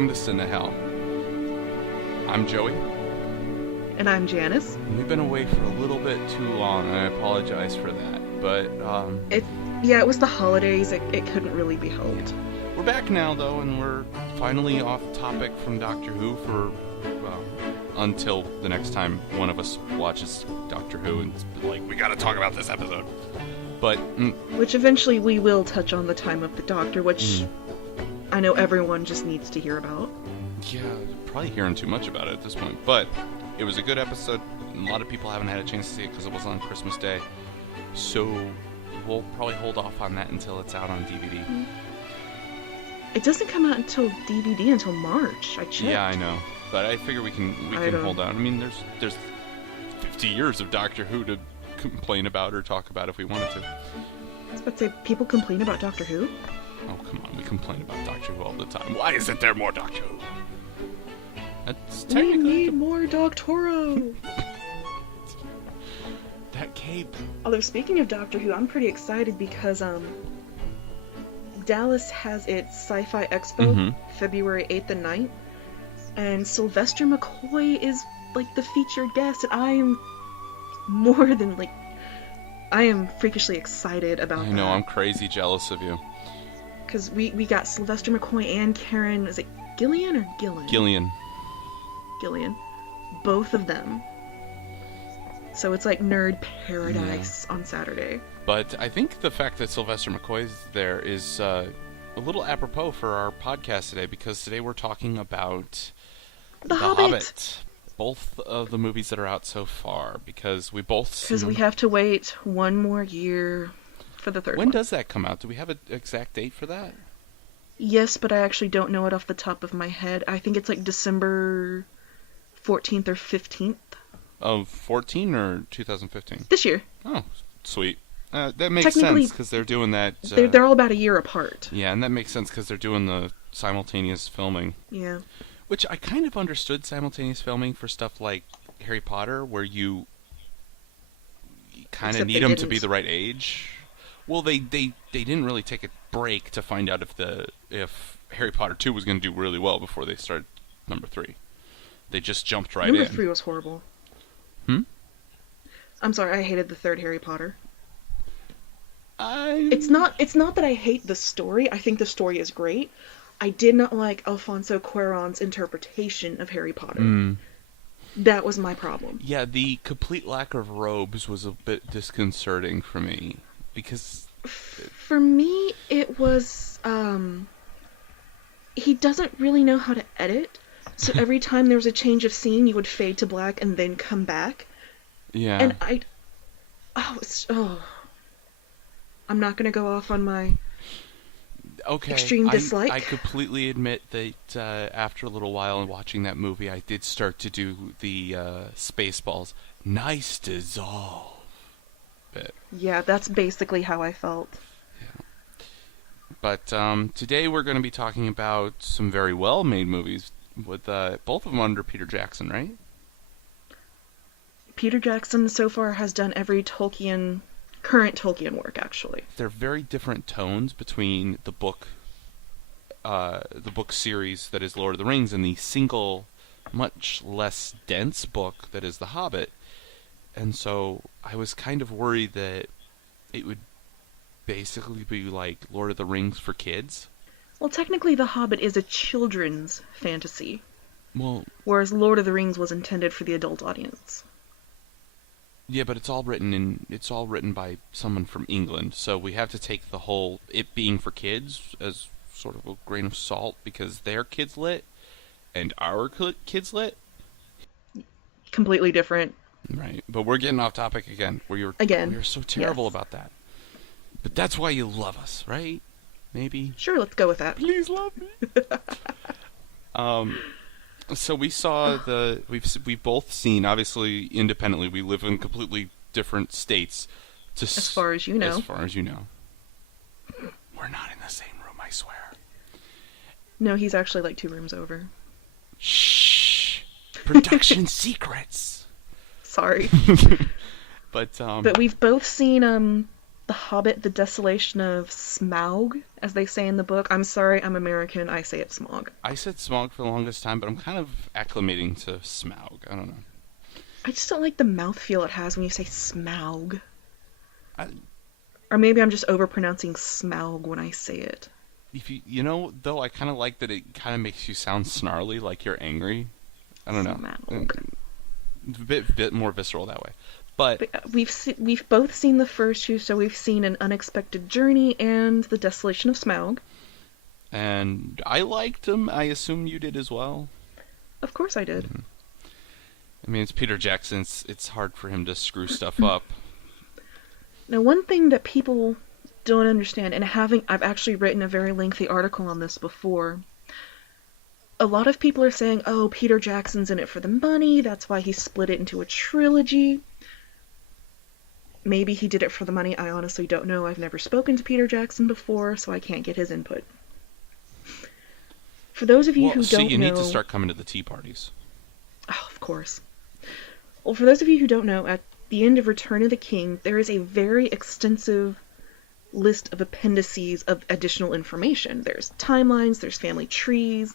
welcome to CineHell. I'm Joey. And I'm Janice. We've been away for a little bit too long, and I apologize for that, but, it was the holidays, it couldn't really be helped. Yeah. We're back now, though, and we're finally off topic from Doctor Who for, well, until the next time one of us watches Doctor Who and it's like, we gotta talk about this episode. But... Which eventually we will touch on the Time of the Doctor, which I know everyone just needs to hear about. Yeah, probably hearing too much about it at this point, but it was a good episode. A lot of people haven't had a chance to see it because it was on Christmas Day, so we'll probably hold off on that until it's out on DVD. It doesn't come out until DVD until March. I checked. Yeah, I know, but I figure we can hold out. I mean, there's 50 years of Doctor Who to complain about or talk about if we wanted to. I was about to say, people complain about Doctor Who? Oh, come on, we complain about Doctor Who all the time. Why isn't there more Doctor Who? That's we need more Doctoro! That cape. Although, speaking of Doctor Who, I'm pretty excited because, Dallas has its Sci-Fi Expo, February 8th and 9th, and Sylvester McCoy is, like, the featured guest, and I am more than, like, I am freakishly excited about that. I know, I'm crazy jealous of you. Because we got Sylvester McCoy and Karen, is it Gillian or Gillen? Gillian. Both of them. So it's like nerd paradise on Saturday. But I think the fact that Sylvester McCoy's there is a little apropos for our podcast today, because today we're talking about The Hobbit. Both of the movies that are out so far, because we both... Because we have to wait one more year for the third one. When does that come out? Do we have an exact date for that? Yes, but I actually don't know it off the top of my head. I think it's like December 14th or 15th. Of 14 or 2015? This year. Oh, sweet. That makes sense, because they're doing that... they're all about a year apart. Yeah, and that makes sense, because they're doing the simultaneous filming. Yeah. Which I kind of understood simultaneous filming for stuff like Harry Potter, where you kind of need them to be the right age. Well, they didn't really take a break to find out if Harry Potter 2 was going to do really well before they started number 3. They just jumped right in. Number 3 was horrible. I'm sorry, I hated the third Harry Potter. It's not that I hate the story. I think the story is great. I did not like Alfonso Cuarón's interpretation of Harry Potter. That was my problem. Yeah, the complete lack of robes was a bit disconcerting for me, because... For me, it was, he doesn't really know how to edit, so every time there was a change of scene, you would fade to black and then come back. Yeah. And I'm not gonna go off on my... extreme dislike. I completely admit that after a little while in watching that movie, I did start to do the Spaceballs nice dissolve bit. Yeah, that's basically how I felt. Yeah. But today we're going to be talking about some very well-made movies, with both of them under Peter Jackson, right? Peter Jackson so far has done every current Tolkien work, actually. They're very different tones between the book series that is Lord of the Rings and the single, much less dense book that is The Hobbit. And so I was kind of worried that it would basically be like Lord of the Rings for kids. Well, technically The Hobbit is a children's fantasy. Well, whereas Lord of the Rings was intended for the adult audience. Yeah, but it's all written by someone from England, so we have to take the whole it being for kids as sort of a grain of salt, because they're kids lit and our kids lit. Completely different. Right, but we're getting off topic again. We're so terrible about that. But that's why you love us, right? Maybe. Sure, let's go with that. Please love me. So we saw we've both seen, obviously independently, we live in completely different states. As far as you know. As far as you know. We're not in the same room, I swear. No, he's actually like 2 rooms over. Shh. Production secrets. Sorry. But we've both seen The The Hobbit, The Desolation of Smaug, as they say in the book. I'm sorry, I'm American, I say it Smog. I said Smaug for the longest time, but I'm kind of acclimating to Smaug. I don't know. I just don't like the mouthfeel it has when you say Smaug. I, Or maybe I'm just overpronouncing Smaug when I say it. if you know, though, I kind of like that it kind of makes you sound snarly, like you're angry. I don't know. Smaug. A bit more visceral that way. But We've both seen the first two, so we've seen An Unexpected Journey and The Desolation of Smaug. And I liked them. I assume you did as well. Of course I did. Mm-hmm. I mean, it's Peter Jackson. It's hard for him to screw stuff up. Now, one thing that people don't understand, and I've actually written a very lengthy article on this before. A lot of people are saying, oh, Peter Jackson's in it for the money, that's why he split it into a trilogy. Maybe he did it for the money, I honestly don't know. I've never spoken to Peter Jackson before, so I can't get his input. For those of you who don't know... you need to start coming to the tea parties. Oh, of course. Well, for those of you who don't know, at the end of Return of the King, there is a very extensive list of appendices of additional information. There's timelines, there's family trees,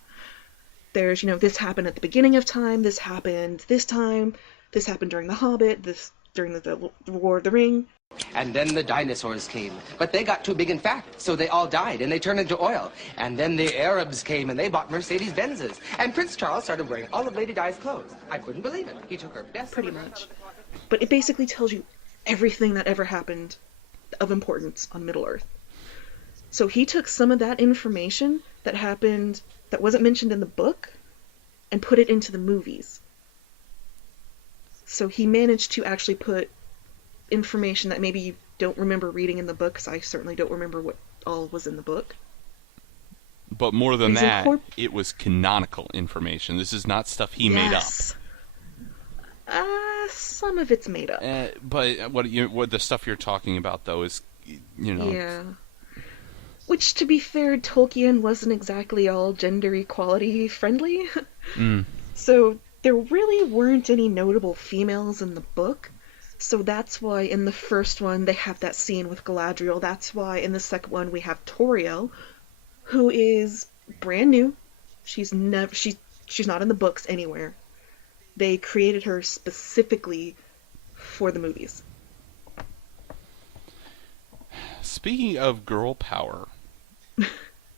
there's, this happened at the beginning of time, this happened this time, this happened during The Hobbit, this during the War of the Ring. And then the dinosaurs came, but they got too big and fat, so they all died, and they turned into oil. And then the Arabs came, and they bought Mercedes-Benzes. And Prince Charles started wearing all of Lady Di's clothes. I couldn't believe it. He took her best... Pretty much. But it basically tells you everything that ever happened of importance on Middle-earth. So he took some of that information that happened, that wasn't mentioned in the book, and put it into the movies. So he managed to actually put information that maybe you don't remember reading in the book, because I certainly don't remember what all was in the book. But more than that, it was canonical information. This is not stuff he made up. Some of it's made up. But what the stuff you're talking about, though, is, Yeah. Which, to be fair, Tolkien wasn't exactly all gender equality friendly. So there really weren't any notable females in the book. So that's why in the first one they have that scene with Galadriel. That's why in the second one we have Toriel, who is brand new. She's not in the books anywhere. They created her specifically for the movies. Speaking of girl power,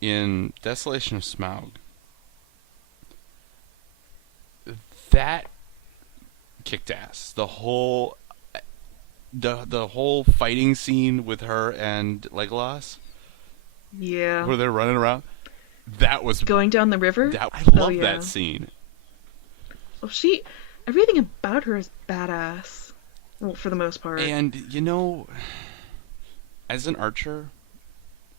in Desolation of Smaug, that kicked ass. The whole fighting scene with her and Legolas. Yeah. Where they're running around. That was going down the river. I love that scene. Well, everything about her is badass. Well, for the most part. And as an archer,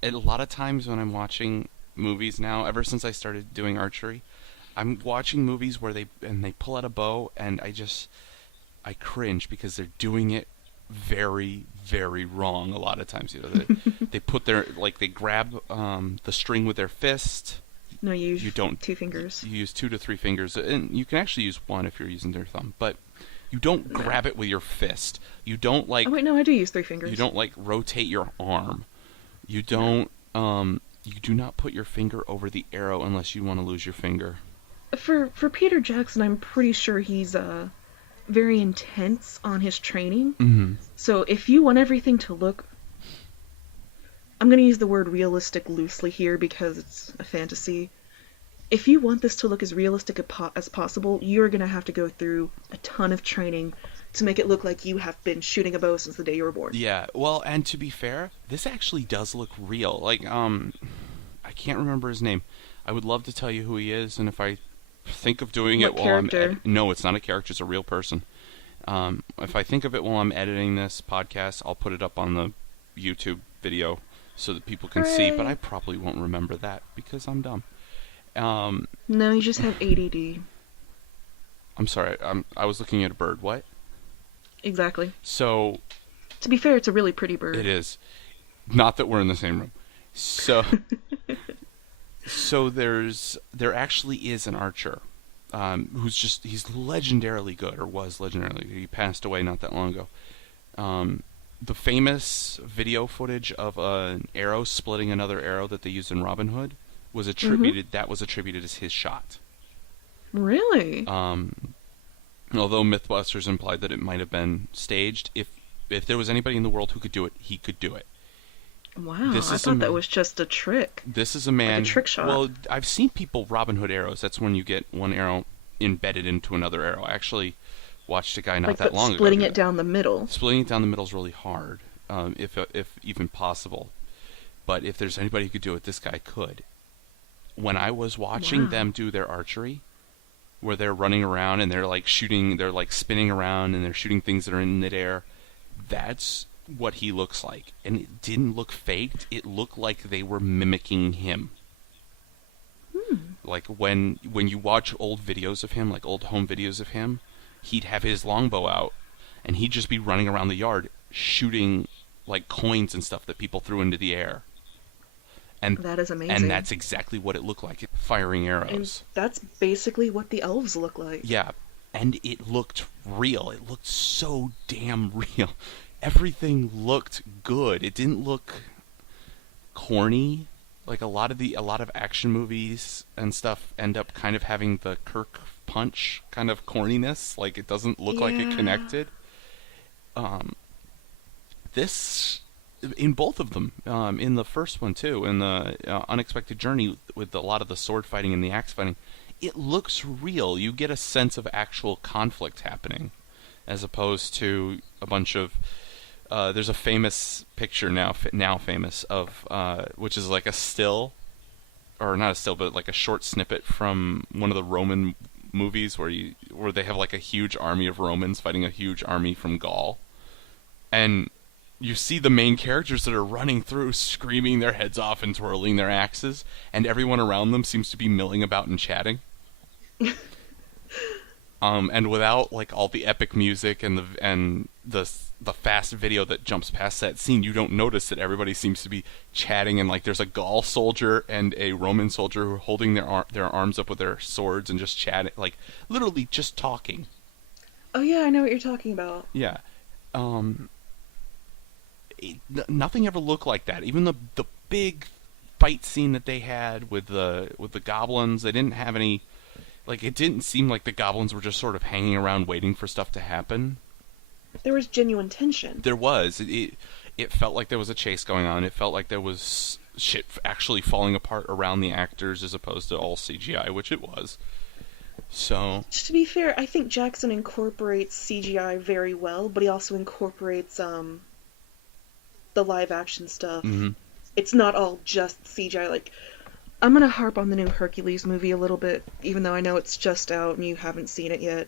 a lot of times when I'm watching movies now, ever since I started doing archery, I'm watching movies where they pull out a bow, and I cringe because they're doing it very, very wrong a lot of times. They put they grab the string with their fist. No, you don't 2 fingers. You use 2 to 3 fingers, and you can actually use 1 if you're using your thumb, but you don't grab it with your fist. You don't Oh wait, no, I do use 3 fingers. You don't rotate your arm. You don't you do not put your finger over the arrow unless you want to lose your finger. For Peter Jackson, I'm pretty sure he's very intense on his training. Mm-hmm. So if you want everything to look, I'm going to use the word realistic loosely here because it's a fantasy. If you want this to look as realistic as possible, you're going to have to go through a ton of training to make it look like you have been shooting a bow since the day you were born. Yeah, well, and to be fair, this actually does look real. I can't remember his name. I would love to tell you who he is, and if I think of doing it while no, it's not a character, it's a real person. If I think of it while I'm editing this podcast, I'll put it up on the YouTube video so that people can see, but I probably won't remember that because I'm dumb. No, you just have ADD. I'm sorry, I was looking at a bird. What? Exactly. So... To be fair, it's a really pretty bird. It is. Not that we're in the same room. So... So there actually is an archer he's legendarily good, or was legendarily good. He passed away not that long ago. the famous video footage of an arrow splitting another arrow that they used in Robin Hood was attributed. Mm-hmm. That was attributed as his shot. Really? Although MythBusters implied that it might have been staged, if there was anybody in the world who could do it, he could do it. Wow, I thought that was just a trick. This is a man. Like a trick shot. Well, I've seen people Robin Hood arrows. That's when you get one arrow embedded into another arrow. I actually watched a guy not that long ago. Splitting it down the middle. Splitting it down the middle is really hard, if even possible. But if there's anybody who could do it, this guy could. When I was watching them do their archery, where they're running around and they're like shooting, they're like spinning around and they're shooting things that are in midair, that's what he looks like. And it didn't look faked. It looked like they were mimicking him. Like when you watch old videos of him, like old home videos of him, he'd have his longbow out and he'd just be running around the yard shooting like coins and stuff that people threw into the air. And that is amazing. And that's exactly what it looked like, firing arrows. And that's basically what the elves look like. Yeah, and it looked real. It looked so damn real. Everything looked good. It didn't look corny. Like a lot of action movies and stuff end up kind of having the Kirk punch kind of corniness. Like it doesn't look like it connected. This, in both of them, in the first one too, in the Unexpected Journey, with a lot of the sword fighting and the axe fighting, it looks real. You get a sense of actual conflict happening, as opposed to a bunch of. There's a famous picture now famous of which is like a still, or not a still, but like a short snippet from one of the Roman movies where they have like a huge army of Romans fighting a huge army from Gaul, and you see the main characters that are running through screaming their heads off and twirling their axes, and everyone around them seems to be milling about and chatting. And without like all the epic music and the fast video that jumps past that scene, you don't notice that everybody seems to be chatting, and like there's a Gaul soldier and a Roman soldier who are holding their arms up with their swords and just chatting, like literally just talking. Oh yeah, I know what you're talking about. Yeah. Nothing ever looked like that. Even the big fight scene that they had with the goblins, they didn't have any. Like, it didn't seem like the goblins were just sort of hanging around waiting for stuff to happen. There was genuine tension. There was. It felt like there was a chase going on. It felt like there was shit actually falling apart around the actors as opposed to all CGI, which it was. So... To be fair, I think Jackson incorporates CGI very well, but he also incorporates the live-action stuff. Mm-hmm. It's not all just CGI, like... I'm going to harp on the new Hercules movie a little bit, even though I know it's just out and you haven't seen it yet.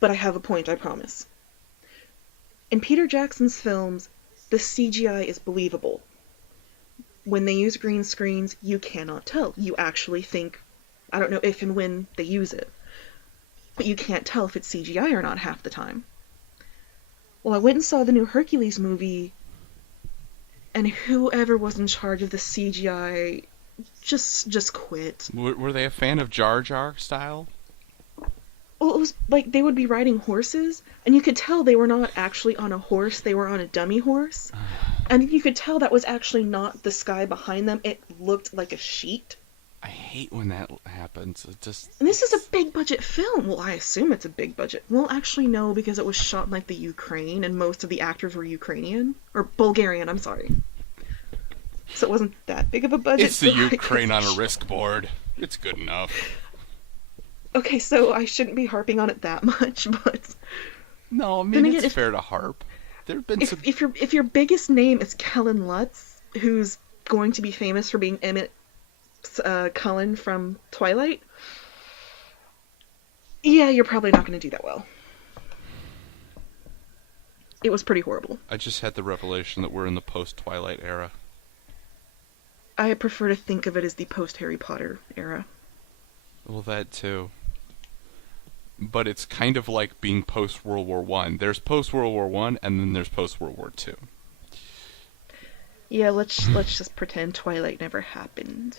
But I have a point, I promise. In Peter Jackson's films, the CGI is believable. When they use green screens, you cannot tell. You actually think, I don't know if and when they use it, but you can't tell if it's CGI or not half the time. Well, I went and saw the new Hercules movie, and whoever was in charge of the CGI... just quit. Were they a fan of Jar Jar style? Well, it was like they would be riding horses, and you could tell they were not actually on a horse, they were on a dummy horse. And you could tell that was actually not the sky behind them, it looked like a sheet. I hate when that happens. It just... And this is a big budget film. Well, I assume it's a big budget. Well, actually no, because it was shot in like the Ukraine, and most of the actors were Ukrainian. Or Bulgarian, I'm sorry. So it wasn't that big of a budget. It's the Ukraine on a risk board. It's good enough. Okay, so I shouldn't be harping on it that much, but... No, I mean, it's fair to harp. There've been some... If your biggest name is Kellen Lutz, who's going to be famous for being Emmett Cullen from Twilight, yeah, you're probably not going to do that well. It was pretty horrible. I just had the revelation that we're in the post-Twilight era. I prefer to think of it as the post-Harry Potter era. Well, that too. But it's kind of like being post-World War I. There's post-World War I, and then there's post-World War II. Yeah, let's just pretend Twilight never happened.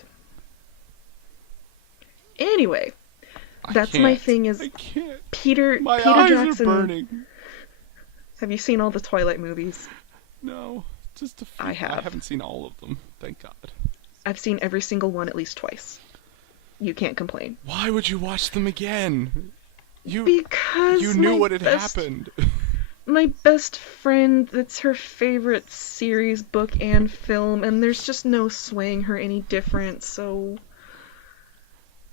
Anyway, that's my thing is Peter My Peter eyes Jackson. are burning. Have you seen all the Twilight movies? No, just a few. I have. I haven't seen all of them, thank God. I've seen every single one at least twice. You can't complain. Why would you watch them again? Because you knew what had happened. My best friend, it's her favorite series, book, and film, and there's just no swaying her any different, so...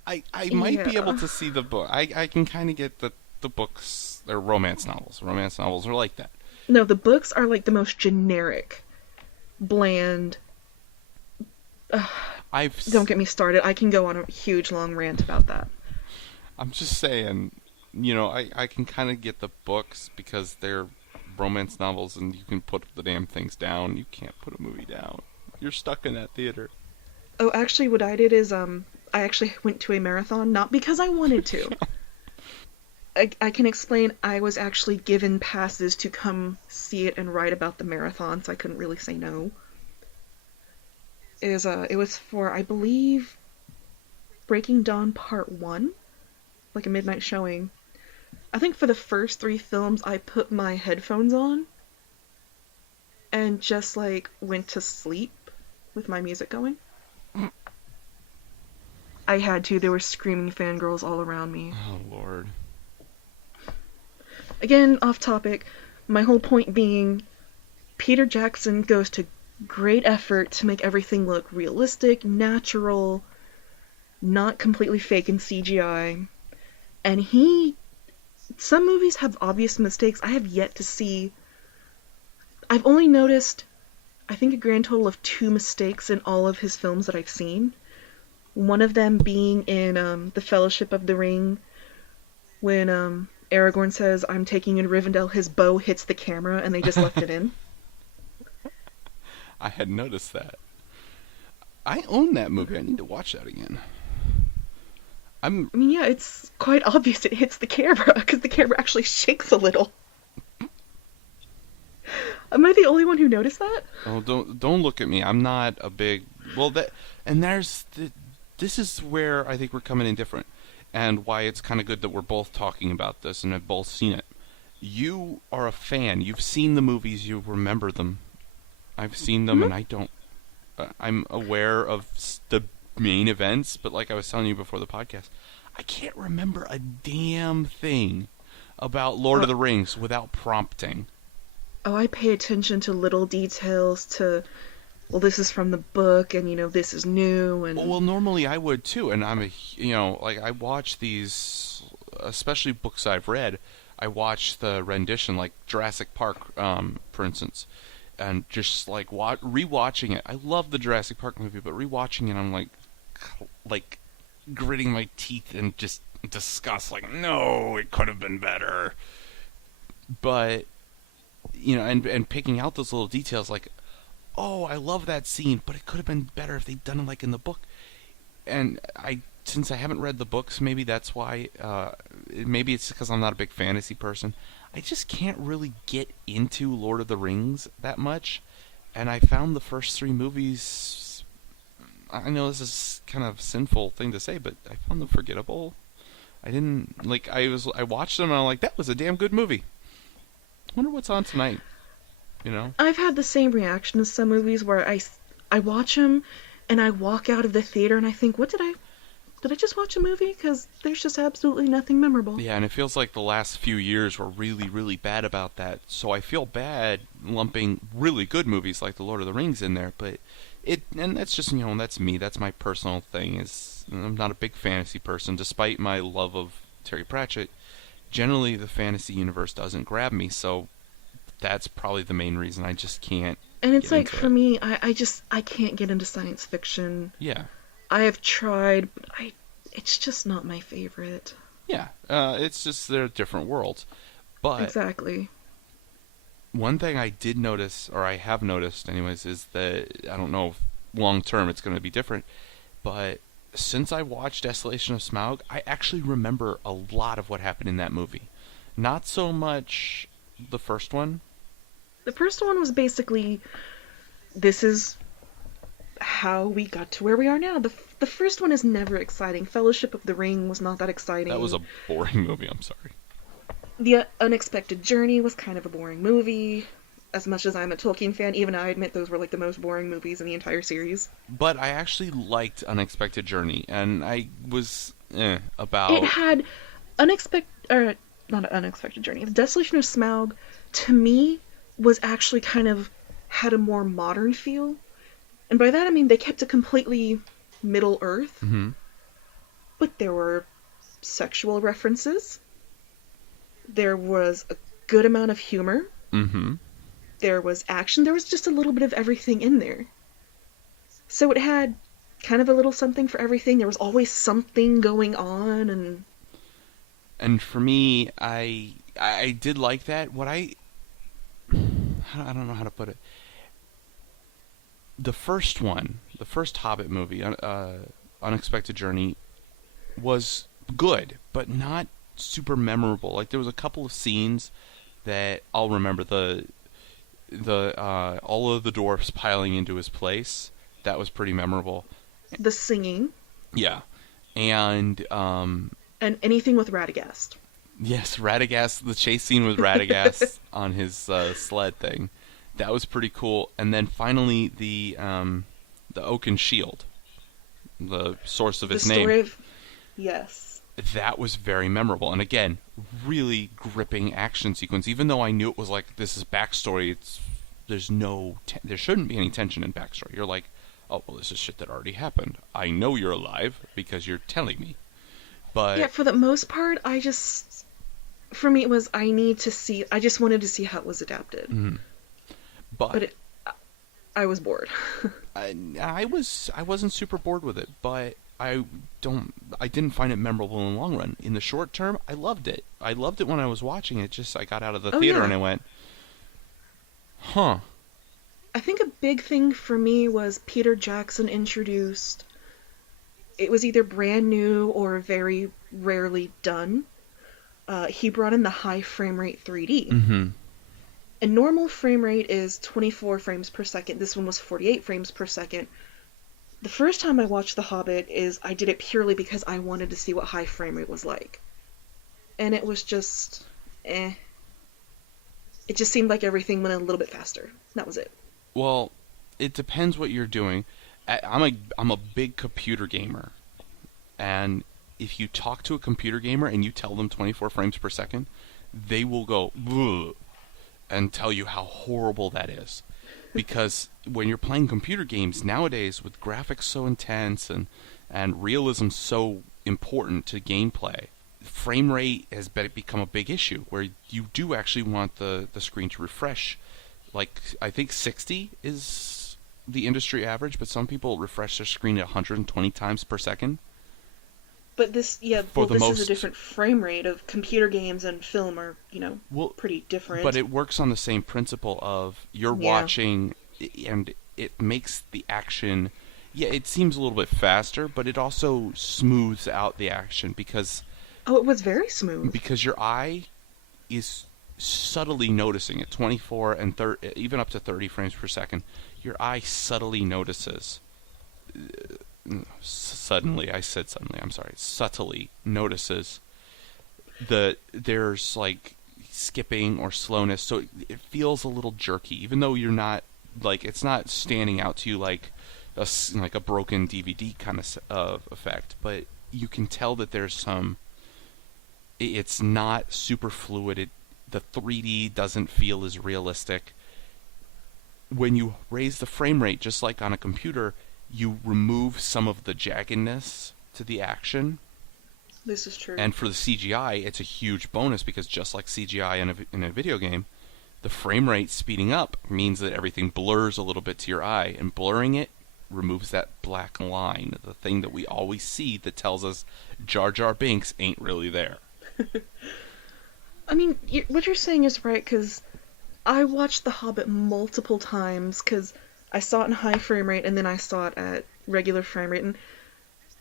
I might be able to see the book. I can kind of get the books. They're romance novels. Romance novels are like that. No, the books are like the most generic, bland... Don't get me started. I can go on a huge long rant about that. I'm just saying, you know, I can kind of get the books because they're romance novels and you can put the damn things down. You can't put a movie down. You're stuck in that theater. Oh, actually, what I did is, I actually went to a marathon, not because I wanted to. I can explain, I was actually given passes to come see it and write about the marathon, so I couldn't really say no. It was for, I believe, Breaking Dawn Part 1, like a midnight showing. I think for the first 3 films, I put my headphones on and just, like, went to sleep with my music going. I had to. There were screaming fangirls all around me. Oh, Lord. Again, off topic, my whole point being, Peter Jackson goes to great effort to make everything look realistic, natural, not completely fake in CGI. And some movies have obvious mistakes. I have yet to see... I've only noticed, I think, a grand total of 2 mistakes in all of his films that I've seen. One of them being in The Fellowship of the Ring, when Aragorn says, "I'm taking you to Rivendell," his bow hits the camera and they just left it in. I had noticed that. I own that movie. I need to watch that again. I mean, yeah, it's quite obvious it hits the camera, because the camera actually shakes a little. Am I the only one who noticed that? Oh, don't look at me. I'm not a big... Well, this is where I think we're coming in different, and why it's kind of good that we're both talking about this and have both seen it. You are a fan. You've seen the movies. You remember them. I've seen them, and I don't... I'm aware of the main events, but like I was telling you before the podcast, I can't remember a damn thing about Lord of the Rings without prompting. Oh, I pay attention to little details, to, well, this is from the book, and, this is new, and... Well, normally I would, too, and I'm I watch these, especially books I've read, I watch the rendition, like Jurassic Park, for instance, and just, like, rewatching it. I love the Jurassic Park movie, but rewatching it, I'm, like gritting my teeth in just disgust, like, no, it could have been better. But, and picking out those little details, like, oh, I love that scene, but it could have been better if they'd done it, like, in the book. And since I haven't read the books, maybe that's why, maybe it's because I'm not a big fantasy person, I just can't really get into Lord of the Rings that much, and I found the first 3 movies, I know this is kind of a sinful thing to say, but I found them forgettable. I didn't, I watched them and I'm like, that was a damn good movie. I wonder what's on tonight, I've had the same reaction to some movies where I watch them and I walk out of the theater and I think, did I just watch a movie? Because there's just absolutely nothing memorable. Yeah, and it feels like the last few years were really, really bad about that. So I feel bad lumping really good movies like The Lord of the Rings in there. But and that's just, that's me. That's my personal thing. I'm not a big fantasy person, despite my love of Terry Pratchett. Generally, the fantasy universe doesn't grab me, so that's probably the main reason I just can't. And it's like, for me, I can't get into science fiction. Yeah. I have tried, but it's just not my favorite. Yeah, it's just they're different worlds. But exactly. One thing I did notice, or I have noticed anyways, is that, I don't know if long term it's going to be different, but since I watched Desolation of Smaug, I actually remember a lot of what happened in that movie. Not so much the first one. The first one was basically, this is how we got to where we are now. The first one is never exciting. Fellowship of the Ring was not that exciting. That was a boring movie, I'm sorry. The Unexpected Journey was kind of a boring movie. as much as I'm a Tolkien fan, even I admit those were like the most boring movies in the entire series. But I actually liked Unexpected Journey, and I was It about. had unexpected, or not an unexpected journey. The Desolation of Smaug, to me, was actually kind of had a more modern feel, and by that I mean they kept it completely Middle Earth, Mhm. but there were sexual references. There was a good amount of humor. Mhm. There was action. There was just a little bit of everything in there. So it had kind of a little something for everything. There was always something going on, and And for me, I did like that. I don't know how to put it. The first one, the first Hobbit movie, Unexpected Journey, was good, but not super memorable. Like there was a couple of scenes that I'll remember. The all of the dwarfs piling into his place. That was pretty memorable. the singing, Yeah, and and anything with Radagast. yes, Radagast. The chase scene with Radagast on his sled thing. That was pretty cool. And then finally the Oaken Shield, the source of The his story name. of... Yes. That was very memorable. And again, really gripping action sequence. Even though I knew it was like this is backstory, there shouldn't be any tension in backstory. You're like, oh well, this is shit that already happened. I know you're alive because you're telling me. But Yeah, for the most part, for me, it was, I just wanted to see how it was adapted. Mhm. But I was bored. I wasn't super bored with it, but I didn't find it memorable in the long run. In the short term, I loved it. I loved it when I was watching it. Just I got out of the theater yeah. and I went, huh. I think a big thing for me was Peter Jackson introduced... It was either brand new or very rarely done. He brought in the high frame rate 3D. Mm-hmm. A normal frame rate is 24 frames per second. This one was 48 frames per second. The first time I watched The Hobbit I did it purely because I wanted to see what high frame rate was like. And it was just... It just seemed like everything went a little bit faster. That was it. Well, it depends what you're doing. I'm a big computer gamer, and if you talk to a computer gamer and you tell them 24 frames per second, they will go "Ugh," and tell you how horrible that is. Because when you're playing computer games nowadays with graphics so intense and realism so important to gameplay, frame rate has become a big issue where you do actually want the screen to refresh. Like, I think 60 is the industry average, but some people refresh their screen at 120 times per second. But this is a different frame rate of computer games and film are, pretty different. But it works on the same principle of you're watching, and it makes the action, it seems a little bit faster, but it also smooths out the action because... Oh, it was very smooth. Because your eye is subtly noticing at 24 and 30, even up to 30 frames per second, your eye subtly notices. Subtly notices that there's like skipping or slowness, so it feels a little jerky, even though you're not like it's not standing out to you like a broken DVD kind of effect, but you can tell that there's some. It's not super fluid. The 3D doesn't feel as realistic. When you raise the frame rate, just like on a computer, you remove some of the jaggedness to the action. This is true. And for the CGI, it's a huge bonus because just like CGI in a video game, the frame rate speeding up means that everything blurs a little bit to your eye, and blurring it removes that black line, the thing that we always see that tells us Jar Jar Binks ain't really there. I mean, what you're saying is right, because I watched The Hobbit multiple times, because I saw it in high frame rate, and then I saw it at regular frame rate, and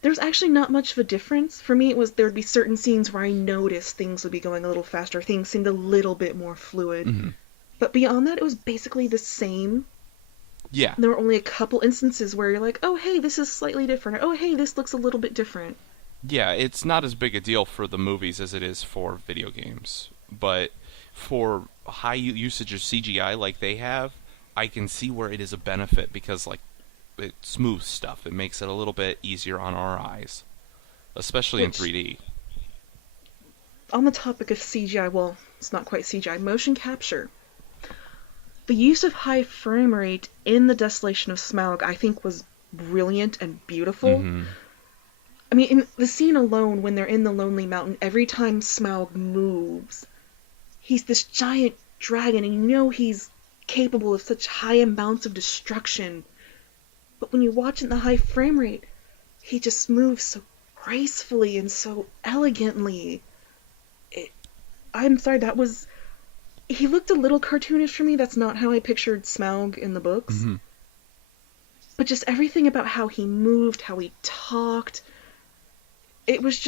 there's actually not much of a difference. For me, it was there would be certain scenes where I noticed things would be going a little faster, things seemed a little bit more fluid. Mm-hmm. But beyond that, it was basically the same. Yeah. There were only a couple instances where you're like, oh, hey, this is slightly different. Oh, hey, this looks a little bit different. Yeah, it's not as big a deal for the movies as it is for video games. But for high usage of CGI like they have, I can see where it is a benefit because like it smooths stuff. It makes it a little bit easier on our eyes, especially in 3D. On the topic of CGI, well, it's not quite CGI, motion capture. The use of high frame rate in The Desolation of Smaug, I think, was brilliant and beautiful. Mm-hmm. I mean, in the scene alone, when they're in the Lonely Mountain, every time Smaug moves, he's this giant dragon, and you know he's capable of such high amounts of destruction. But when you watch it in the high frame rate, he just moves so gracefully and so elegantly. I'm sorry, that was... He looked a little cartoonish for me. That's not how I pictured Smaug in the books. Mm-hmm. But just everything about how he moved, how he talked, it was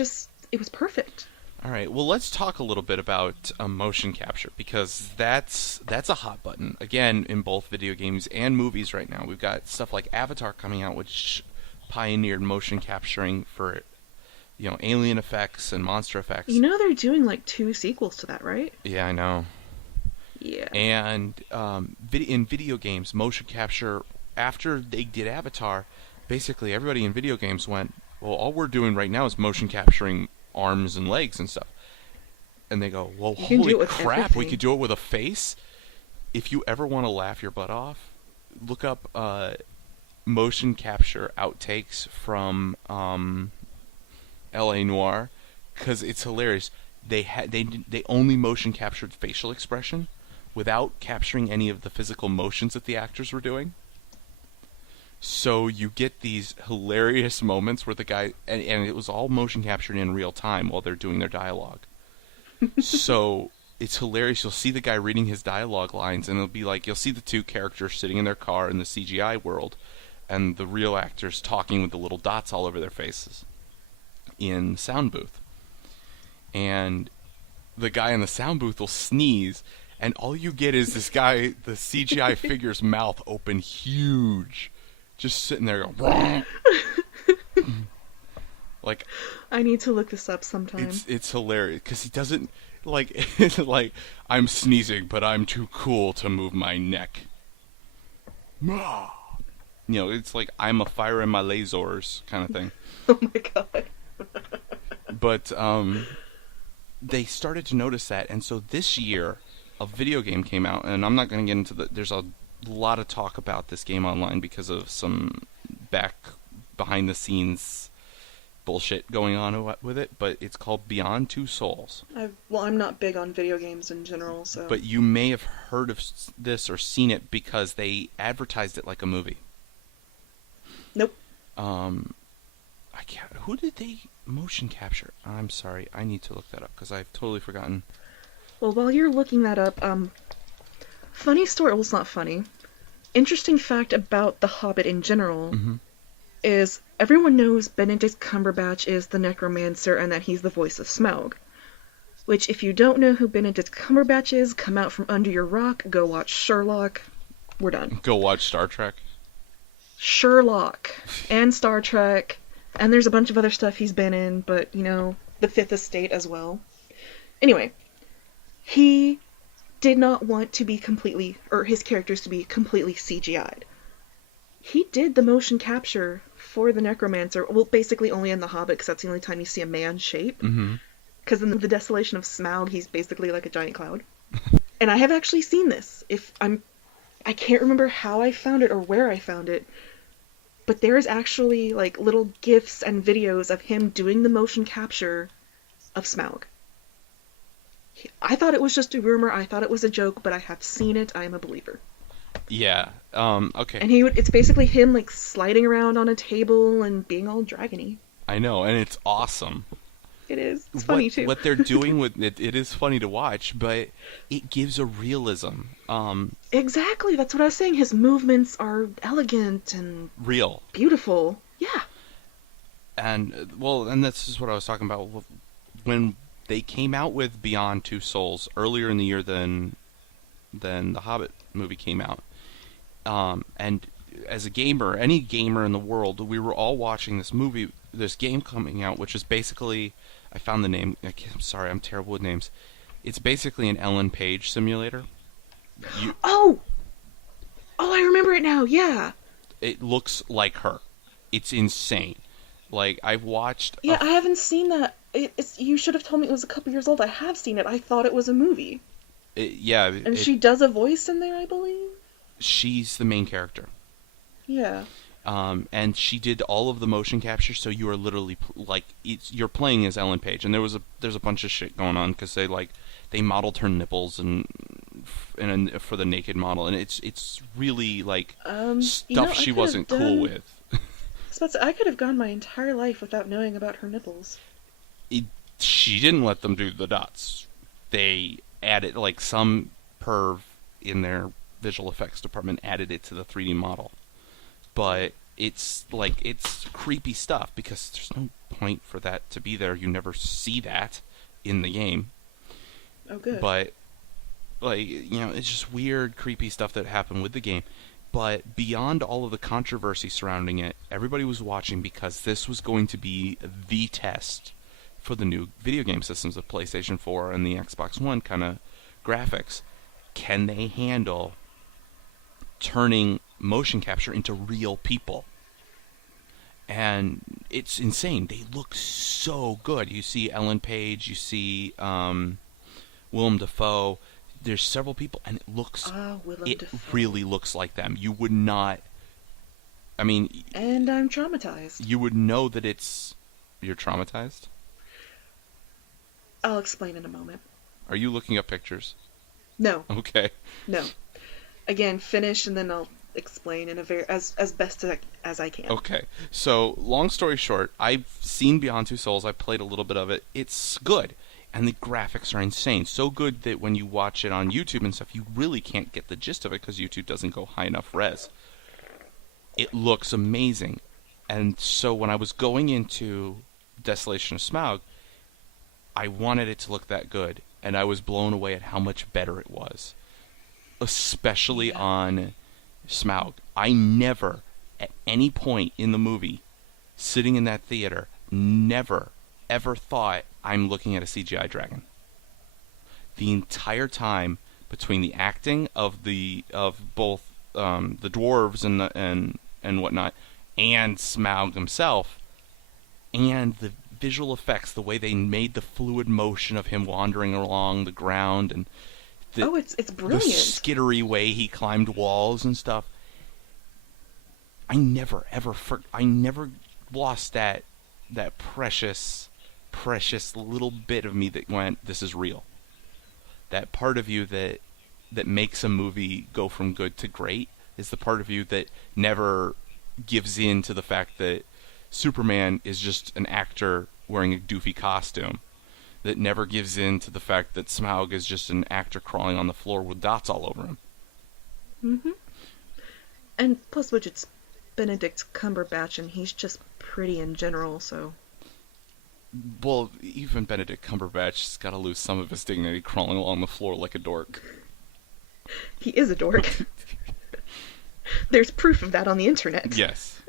perfect. All right, well, let's talk a little bit about motion capture, because that's a hot button, again, in both video games and movies right now. We've got stuff like Avatar coming out, which pioneered motion capturing for, alien effects and monster effects. You know they're doing, 2 sequels to that, right? Yeah, I know. Yeah. And in video games, motion capture, after they did Avatar, basically everybody in video games went, well, all we're doing right now is motion capturing arms and legs and stuff. And they go, well, holy crap, we could do it with a face? If you ever want to laugh your butt off, look up motion capture outtakes from L.A. Noire, because it's hilarious. They only motion captured facial expression without capturing any of the physical motions that the actors were doing. So you get these hilarious moments where the guy... And it was all motion captured in real time while they're doing their dialogue. So it's hilarious. You'll see the guy reading his dialogue lines, and it'll be like... You'll see the two characters sitting in their car in the CGI world, and the real actors talking with the little dots all over their faces in the sound booth. And the guy in the sound booth will sneeze, and all you get is this guy, the CGI figure's mouth open huge, just sitting there going, like, I need to look this up sometime. It's hilarious because he doesn't like I'm sneezing, but I'm too cool to move my neck. It's like I'm a fire in my lasers kind of thing. Oh my god. But they started to notice that, and so this year a video game came out, and I'm not going to get into there's a lot of talk about this game online because of some behind the scenes bullshit going on with it, but it's called Beyond Two Souls. I'm not big on video games in general, so... But you may have heard of this or seen it because they advertised it like a movie. Nope. I can't... Who did they motion capture? I'm sorry, I need to look that up because I've totally forgotten. Well, while you're looking that up, funny story... Well, it's not funny. Interesting fact about The Hobbit in general is everyone knows Benedict Cumberbatch is the necromancer and that he's the voice of Smaug. Which, if you don't know who Benedict Cumberbatch is, come out from under your rock, go watch Sherlock. We're done. Go watch Star Trek. Sherlock. And Star Trek. And there's a bunch of other stuff he's been in, but, The Fifth Estate as well. Anyway, he did not want to be his characters to be completely CGI'd. He did the motion capture for the Necromancer, well, basically only in The Hobbit, because that's the only time you see a man shape. Because in The Desolation of Smaug, he's basically like a giant cloud. And I have actually seen this. I can't remember how I found it or where I found it, but there's actually, little GIFs and videos of him doing the motion capture of Smaug. I thought it was just a rumor, I thought it was a joke, but I have seen it, I am a believer. Yeah, okay. And it's basically him, sliding around on a table and being all dragony. I know, and it's awesome. It is. It's funny, too. What they're doing with it, it is funny to watch, but it gives a realism. Exactly, that's what I was saying. His movements are elegant and... real. Beautiful. Yeah. And this is what I was talking about. When they came out with Beyond Two Souls earlier in the year than the Hobbit movie came out. And as a gamer, any gamer in the world, we were all watching this game coming out, which is basically, I found the name, I'm sorry, I'm terrible with names. It's basically an Ellen Page simulator. Oh, I remember it now. Yeah. It looks like her. It's insane. Like, I've watched... Yeah, I haven't seen that. You should have told me it was a couple years old. I have seen it. I thought it was a movie. And she does a voice in there, I believe? She's the main character. Yeah. And she did all of the motion capture, so you are literally you're playing as Ellen Page. And there's a bunch of shit going on because they modeled her nipples and for the naked model, and it's really stuff she wasn't cool with. I could have gone my entire life without knowing about her nipples. She didn't let them do the dots. They added, some perv in their visual effects department added it to the 3D model. But it's creepy stuff because there's no point for that to be there. You never see that in the game. Oh, good. But, it's just weird, creepy stuff that happened with the game. But beyond all of the controversy surrounding it, everybody was watching because this was going to be the test for the new video game systems of PlayStation 4 and the Xbox One kind of graphics. Can they handle turning motion capture into real people? And it's insane. They look so good. You see Ellen Page, you see Willem Dafoe. There's several people, and it really looks like them. You would not... And I'm traumatized. You would know that you're traumatized? I'll explain in a moment. Are you looking up pictures? No. Okay. No. Again, finish, and then I'll explain in as best as I can. Okay. So, long story short, I've seen Beyond Two Souls. I played a little bit of it. It's good. And the graphics are insane. So good that when you watch it on YouTube and stuff, you really can't get the gist of it because YouTube doesn't go high enough res. It looks amazing. And so when I was going into Desolation of Smaug, I wanted it to look that good. And I was blown away at how much better it was. Especially on Smaug. I never, at any point in the movie, sitting in that theater, never, ever thought I'm looking at a CGI dragon. The entire time between the acting of both the dwarves and whatnot, and Smaug himself, and the visual effects, the way they made the fluid motion of him wandering along the ground, and it's brilliant. The skittery way he climbed walls and stuff. I never lost that precious little bit of me that went, this is real. That part of you that makes a movie go from good to great is the part of you that never gives in to the fact that Superman is just an actor wearing a doofy costume. That never gives in to the fact that Smaug is just an actor crawling on the floor with dots all over him. Mm-hmm. And plus, which it's Benedict Cumberbatch, and he's just pretty in general, so... Well, even Benedict Cumberbatch's got to lose some of his dignity crawling along the floor like a dork. He is a dork. There's proof of that on the internet. Yes.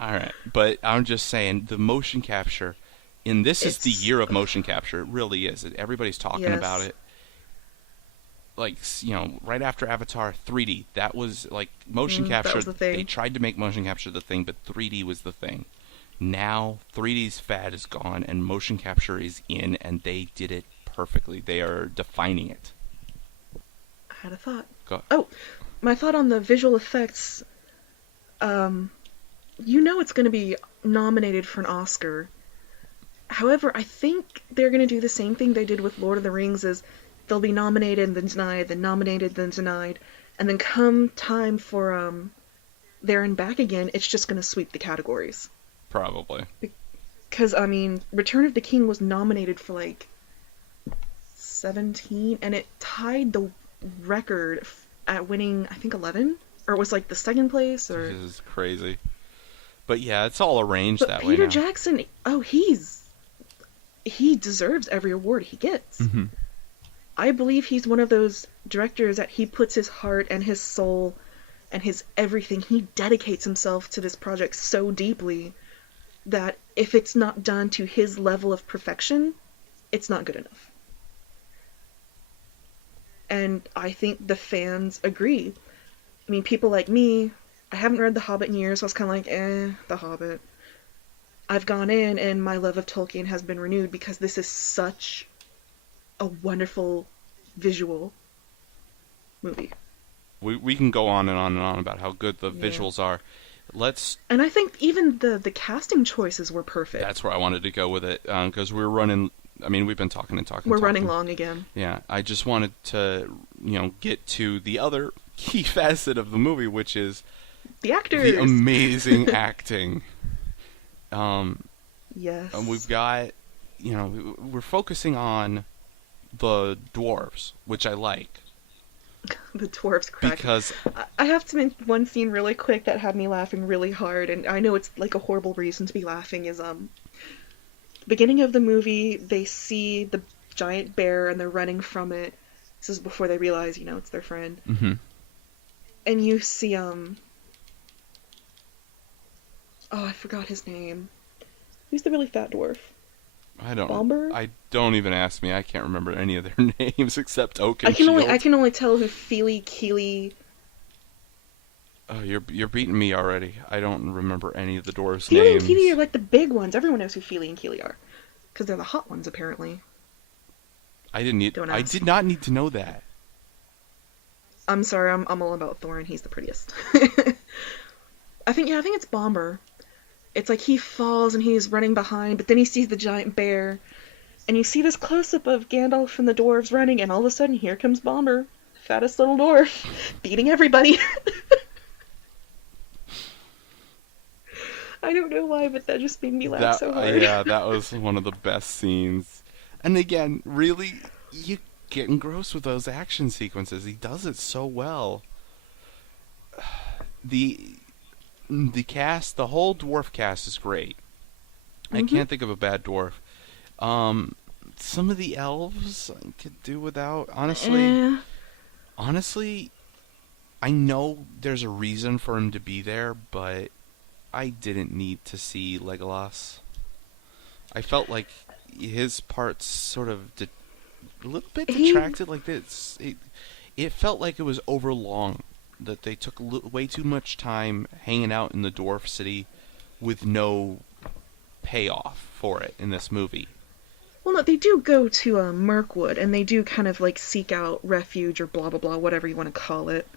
Alright, but I'm just saying, the motion capture, this is the year of motion capture, it really is. Everybody's talking about it. Right after Avatar, 3D, that was, motion capture. That was the thing. They tried to make motion capture the thing, but 3D was the thing. Now, 3D's fad is gone, and motion capture is in, and they did it perfectly. They are defining it. I had a thought. Go. Oh, my thought on the visual effects. It's going to be nominated for an Oscar. However, I think they're going to do the same thing they did with Lord of the Rings, is they'll be nominated, then denied, then nominated, then denied, and then come time for There and Back Again, it's just going to sweep the categories. Probably. Because, Return of the King was nominated for, 17, and it tied the record at winning, I think, 11? Or it was, the second place, or... This is crazy. But, yeah, it's all arranged that way now. Peter Jackson, he deserves every award he gets. Mm-hmm. I believe he's one of those directors that he puts his heart and his soul and his everything. He dedicates himself to this project so deeply that if it's not done to his level of perfection, it's not good enough. And I think the fans agree. I mean, people like me, I haven't read The Hobbit in years, so I was kind of like, The Hobbit. I've gone in, and my love of Tolkien has been renewed because this is such a wonderful visual movie. We can go on and on and on about how good the visuals are. And I think even the casting choices were perfect. That's where I wanted to go with it, because we're running. I mean, we've been talking. We're running long again. Yeah, I just wanted to, get to the other key facet of the movie, which is the actors. The amazing acting. Yes. And we've got, we're focusing on the dwarves, which I like. The dwarves crack. Because I have to mention one scene really quick that had me laughing really hard, and I know it's like a horrible reason to be laughing, is beginning of the movie, they see the giant bear and they're running from it. This is before they realize, it's their friend. Mm-hmm. And you see, I forgot his name. Who's the really fat dwarf? I don't. Bomber? I don't even ask me. I can't remember any of their names except Oak and Shield. I can only tell who Feely, Keely. Oh, you're beating me already. I don't remember any of the dwarves' Feely names. and Keely are like the big ones. Everyone knows who Feely and Keely are, because they're the hot ones apparently. I did not need to know that. I'm sorry. I'm all about Thorin. He's the prettiest. I think it's Bomber. It's like he falls and he's running behind, but then he sees the giant bear, and you see this close-up of Gandalf and the dwarves running, and all of a sudden, here comes Bomber, fattest little dwarf, beating everybody. I don't know why, but that just made me laugh so hard. Yeah, that was one of the best scenes. And again, really, you get engrossed with those action sequences. He does it so well. The cast, the whole dwarf cast is great. I can't think of a bad dwarf. Some of the elves I could do without. Honestly, I know there's a reason for him to be there, but I didn't need to see Legolas. I felt like his parts sort of a little bit detracted. Like this, it felt like it was overlong. That they took way too much time hanging out in the dwarf city with no payoff for it in this movie. Well, no, they do go to Mirkwood, and they do kind of like seek out refuge or blah blah blah, whatever you want to call it.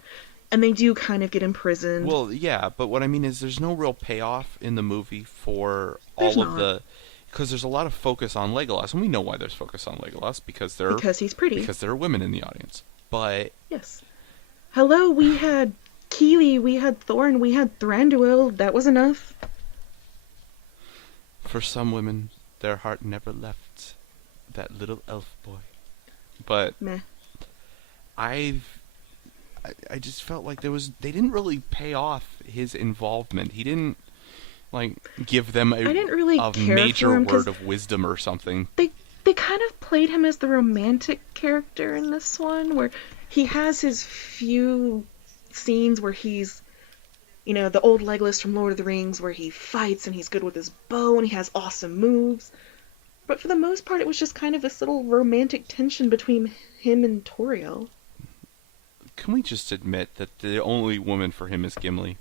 And they do kind of get imprisoned. Well, yeah, but what I mean is there's no real payoff in the movie for all of the... Because there's a lot of focus on Legolas, and we know why there's focus on Legolas, because he's pretty. Because there are women in the audience. But... Yes. Hello, we had Keely, we had Thorin, we had Thranduil. That was enough. For some women, their heart never left that little elf boy. But... Meh. I just felt like they didn't really pay off his involvement. He didn't give them a major word of wisdom or something. They kind of played him as the romantic character in this one, where he has his few scenes where he's, the old Legolas from Lord of the Rings, where he fights and he's good with his bow and he has awesome moves. But for the most part, it was just kind of this little romantic tension between him and Toriel. Can we just admit that the only woman for him is Gimli?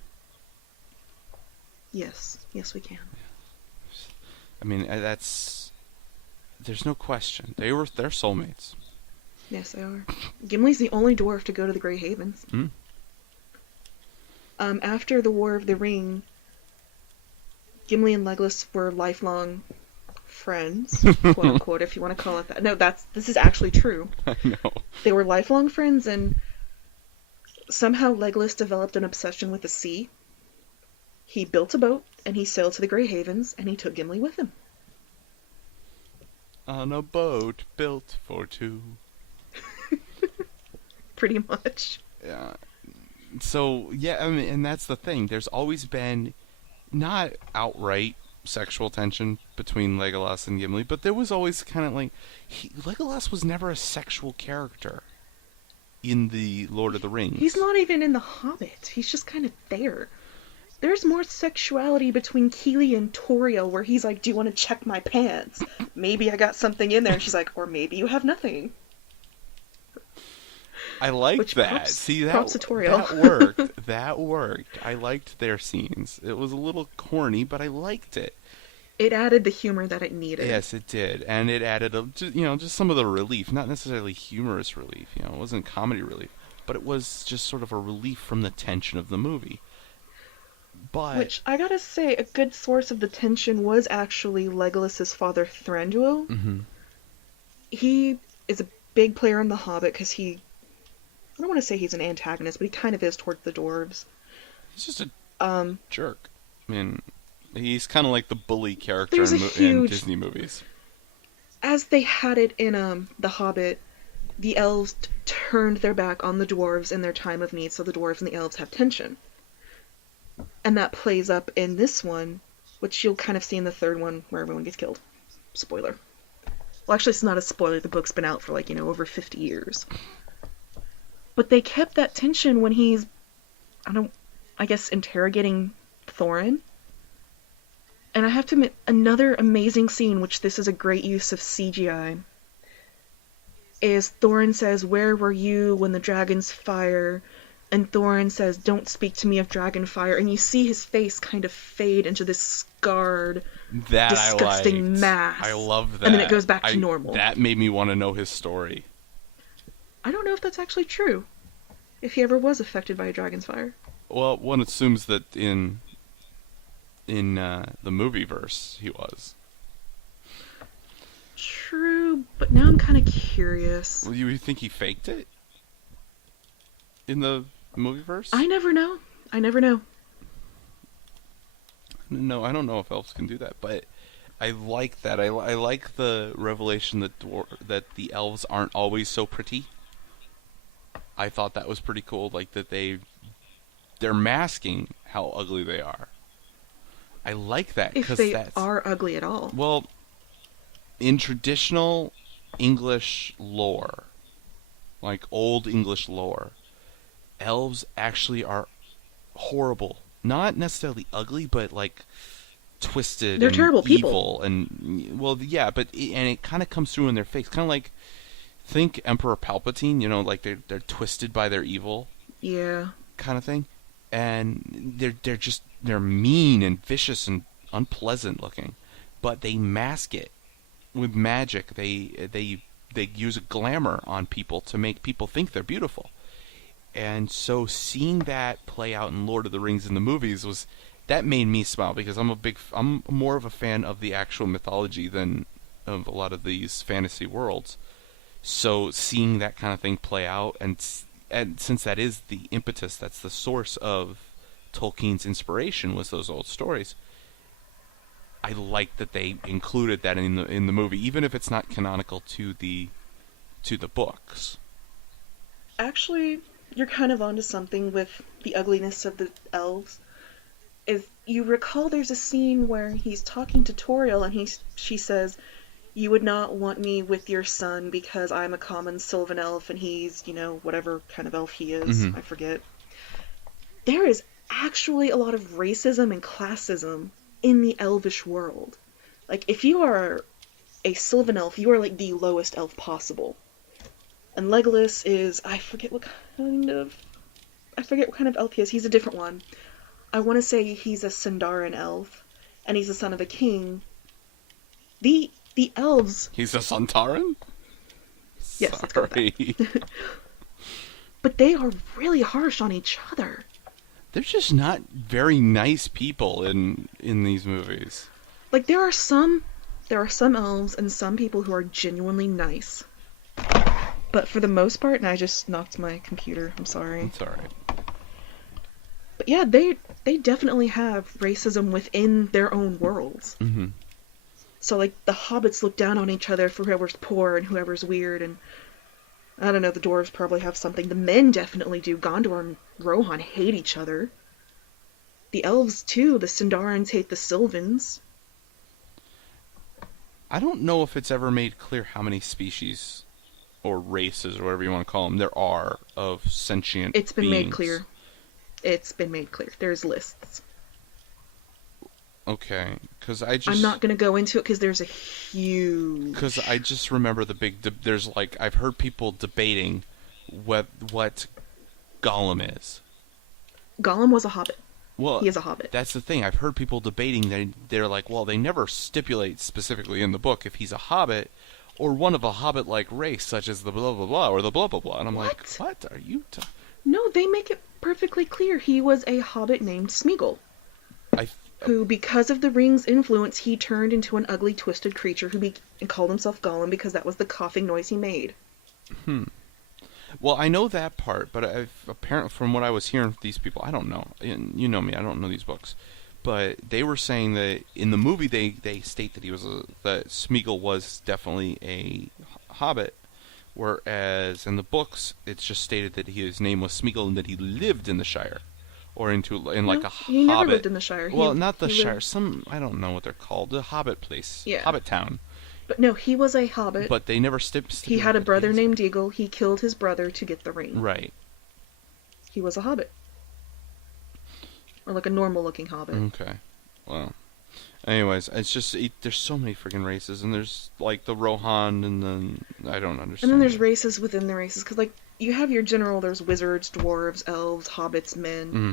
Yes. Yes, we can. I mean, there's no question. They're soulmates. Yes, they are. Gimli's the only dwarf to go to the Grey Havens. Hmm? After the War of the Ring, Gimli and Legolas were lifelong friends, quote unquote, if you want to call it that. No, this is actually true. I know. They were lifelong friends, and somehow Legolas developed an obsession with the sea. He built a boat, and he sailed to the Grey Havens, and he took Gimli with him. On a boat built for two. Pretty much. Yeah. So, yeah, I mean, and that's the thing. There's always been not outright sexual tension between Legolas and Gimli, but there was always kind of Legolas was never a sexual character in the Lord of the Rings. He's not even in the Hobbit. He's just kind of there. There's more sexuality between Keely and Toriel, where he's like, do you want to check my pants? Maybe I got something in there. And she's like, or maybe you have nothing. I liked Which that. props, See, props tutorial. that worked. That worked. I liked their scenes. It was a little corny, but I liked it. It added the humor that it needed. Yes, it did, and it added just some of the relief, not necessarily humorous relief. It wasn't comedy relief, but it was just sort of a relief from the tension of the movie. But Which, I gotta say, a good source of the tension was actually Legolas's father, Thranduil. Mm-hmm. He is a big player in The Hobbit because I don't want to say he's an antagonist, but he kind of is towards the dwarves. He's just a jerk. I mean, he's kind of like the bully character in Disney movies. As they had it in The Hobbit, the elves turned their back on the dwarves in their time of need, so the dwarves and the elves have tension. And that plays up in this one, which you'll kind of see in the third one, where everyone gets killed. Spoiler. Well, actually, it's not a spoiler. The book's been out for, over 50 years. But they kept that tension when he's, I guess, interrogating Thorin. And I have to admit, another amazing scene, which this is a great use of CGI, is Thorin says, "Where were you when the dragons fire?" And Thorin says, "Don't speak to me of dragon fire." And you see his face kind of fade into this scarred, disgusting mask. I love that. And then it goes back to normal. That made me want to know his story. I don't know if that's actually true. If he ever was affected by a dragon's fire. Well, one assumes that in the movie verse he was. True, but now I'm kind of curious. Well, you think he faked it? In the movie verse? I never know. No, I don't know if elves can do that, but I like that. I like the revelation that the elves aren't always so pretty. I thought that was pretty cool, like that they're masking how ugly they are. I like that if they are ugly at all. Well, in traditional English lore, like old English lore, elves actually are horrible. Not necessarily ugly, but like twisted. They're and terrible evil people. And it kind of comes through in their face, kind of like think Emperor Palpatine. Like they're twisted by their evil. Yeah. Kind of thing, and they're mean and vicious and unpleasant looking, but they mask it with magic. They use a glamour on people to make people think they're beautiful. And so seeing that play out in Lord of the Rings in the movies that made me smile, because I'm more of a fan of the actual mythology than of a lot of these fantasy worlds. So seeing that kind of thing play out, and since that is the impetus, that's the source of Tolkien's inspiration, was those old stories. I like that they included that in the movie, even if it's not canonical to the books. Actually, you're kind of onto something with the ugliness of the elves. If you recall, there's a scene where he's talking to Toriel, and she says, "You would not want me with your son because I'm a common Sylvan elf and he's, whatever kind of elf he is." Mm-hmm. I forget. There is actually a lot of racism and classism in the elvish world. Like, if you are a Sylvan elf, you are like the lowest elf possible. And Legolas is, I forget what kind of elf he is. He's a different one. I want to say he's a Sindarin elf, and he's the son of a king. The elves... He's a Sontaran? Yes, let's go with that. But they are really harsh on each other. They're just not very nice people in these movies. Like, there are some elves and some people who are genuinely nice. But for the most part, and I just knocked my computer, I'm sorry. It's alright. But yeah, they definitely have racism within their own worlds. Mm-hmm. So, like, the hobbits look down on each other for whoever's poor and whoever's weird, and I don't know, the dwarves probably have something. The men definitely do. Gondor and Rohan hate each other. The elves, too. The Sindarins hate the Sylvans. I don't know if it's ever made clear how many species or races, or whatever you want to call them, there are of sentient It's been beings. made clear. It's been made clear. There's lists. Okay, because I'm not going to go into it because there's a huge... Because I just remember the big... there's like... I've heard people debating what Gollum is. Gollum was a hobbit. Well, He is a hobbit. That's the thing. I've heard people debating that they're like, well, they never stipulate specifically in the book if he's a hobbit or one of a hobbit-like race, such as the blah blah blah or the blah blah blah. And I'm like, what are you? No, they make it perfectly clear. He was a hobbit named Smeagol, who, because of the ring's influence, he turned into an ugly, twisted creature who called himself Gollum because that was the coughing noise he made. Well, I know that part, but apparently from what I was hearing from these people, I don't know. You know me, I don't know these books. But they were saying that in the movie they state that that Smeagol was definitely a hobbit, whereas in the books it's just stated that his name was Smeagol and that he lived in the Shire. Or like a hobbit. He never lived in the Shire. Well, not the Shire. I don't know what they're called. The Hobbit place. Yeah. Hobbit town. But no, he was a hobbit. But they never He had a brother named Deagle. He killed his brother to get the ring. Right. He was a hobbit. Or like a normal-looking hobbit. Okay. Well. Anyways, it's just there's so many freaking races, and there's like the Rohan, and then I don't understand. And then there's races within the races, because like you have your general. There's wizards, dwarves, elves, hobbits, men. Mm-hmm.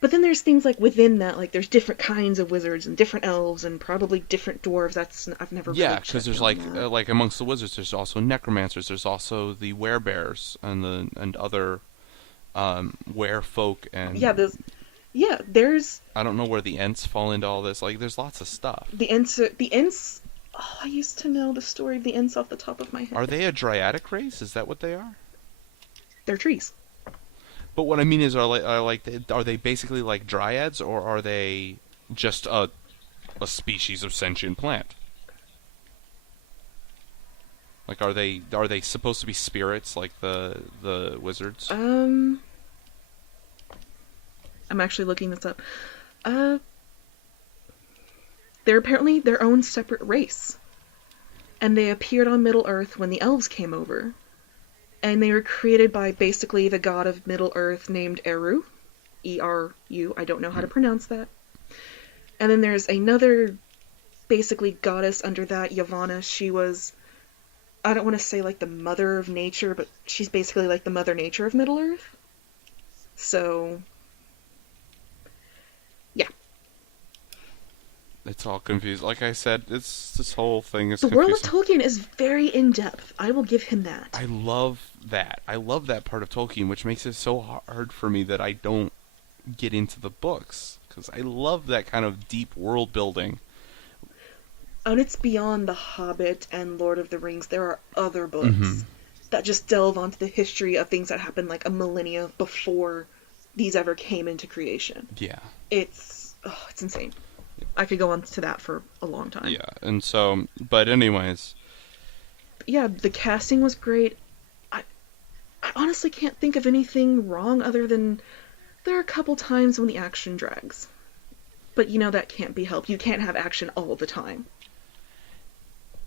But then there's things like within that, like there's different kinds of wizards and different elves and probably different dwarves. I've never. Yeah, because there's like amongst the wizards, there's also necromancers. There's also the werebears and other werefolk and. Yeah, there's. I don't know where the Ents fall into all this. Like, there's lots of stuff. The Ents. Oh, I used to know the story of the Ents off the top of my head. Are they a Dryadic race? Is that what they are? They're trees. But what I mean is, are they basically like dryads, or are they just a species of sentient plant? Like, are they supposed to be spirits like the wizards? I'm actually looking this up. They're apparently their own separate race. And they appeared on Middle-earth when the elves came over. And they were created by basically the god of Middle-earth named Eru. E-R-U. I don't know how to pronounce that. And then there's another basically goddess under that, Yavanna. She was, I don't want to say like the mother of nature, but she's basically like the mother nature of Middle-earth. So... yeah. It's all confused. Like I said, this whole thing is The confusing. world of Tolkien is very in-depth. I will give him that. I love that. I love that part of Tolkien, which makes it so hard for me that I don't get into the books. Because I love that kind of deep world building. And it's beyond The Hobbit and Lord of the Rings. There are other books that just delve onto the history of things that happened like a millennia before these ever came into creation. Yeah. It's insane. I could go on to that for a long time. Yeah, and so, but anyways. Yeah, the casting was great. I honestly can't think of anything wrong other than there are a couple times when the action drags. But that can't be helped. You can't have action all the time.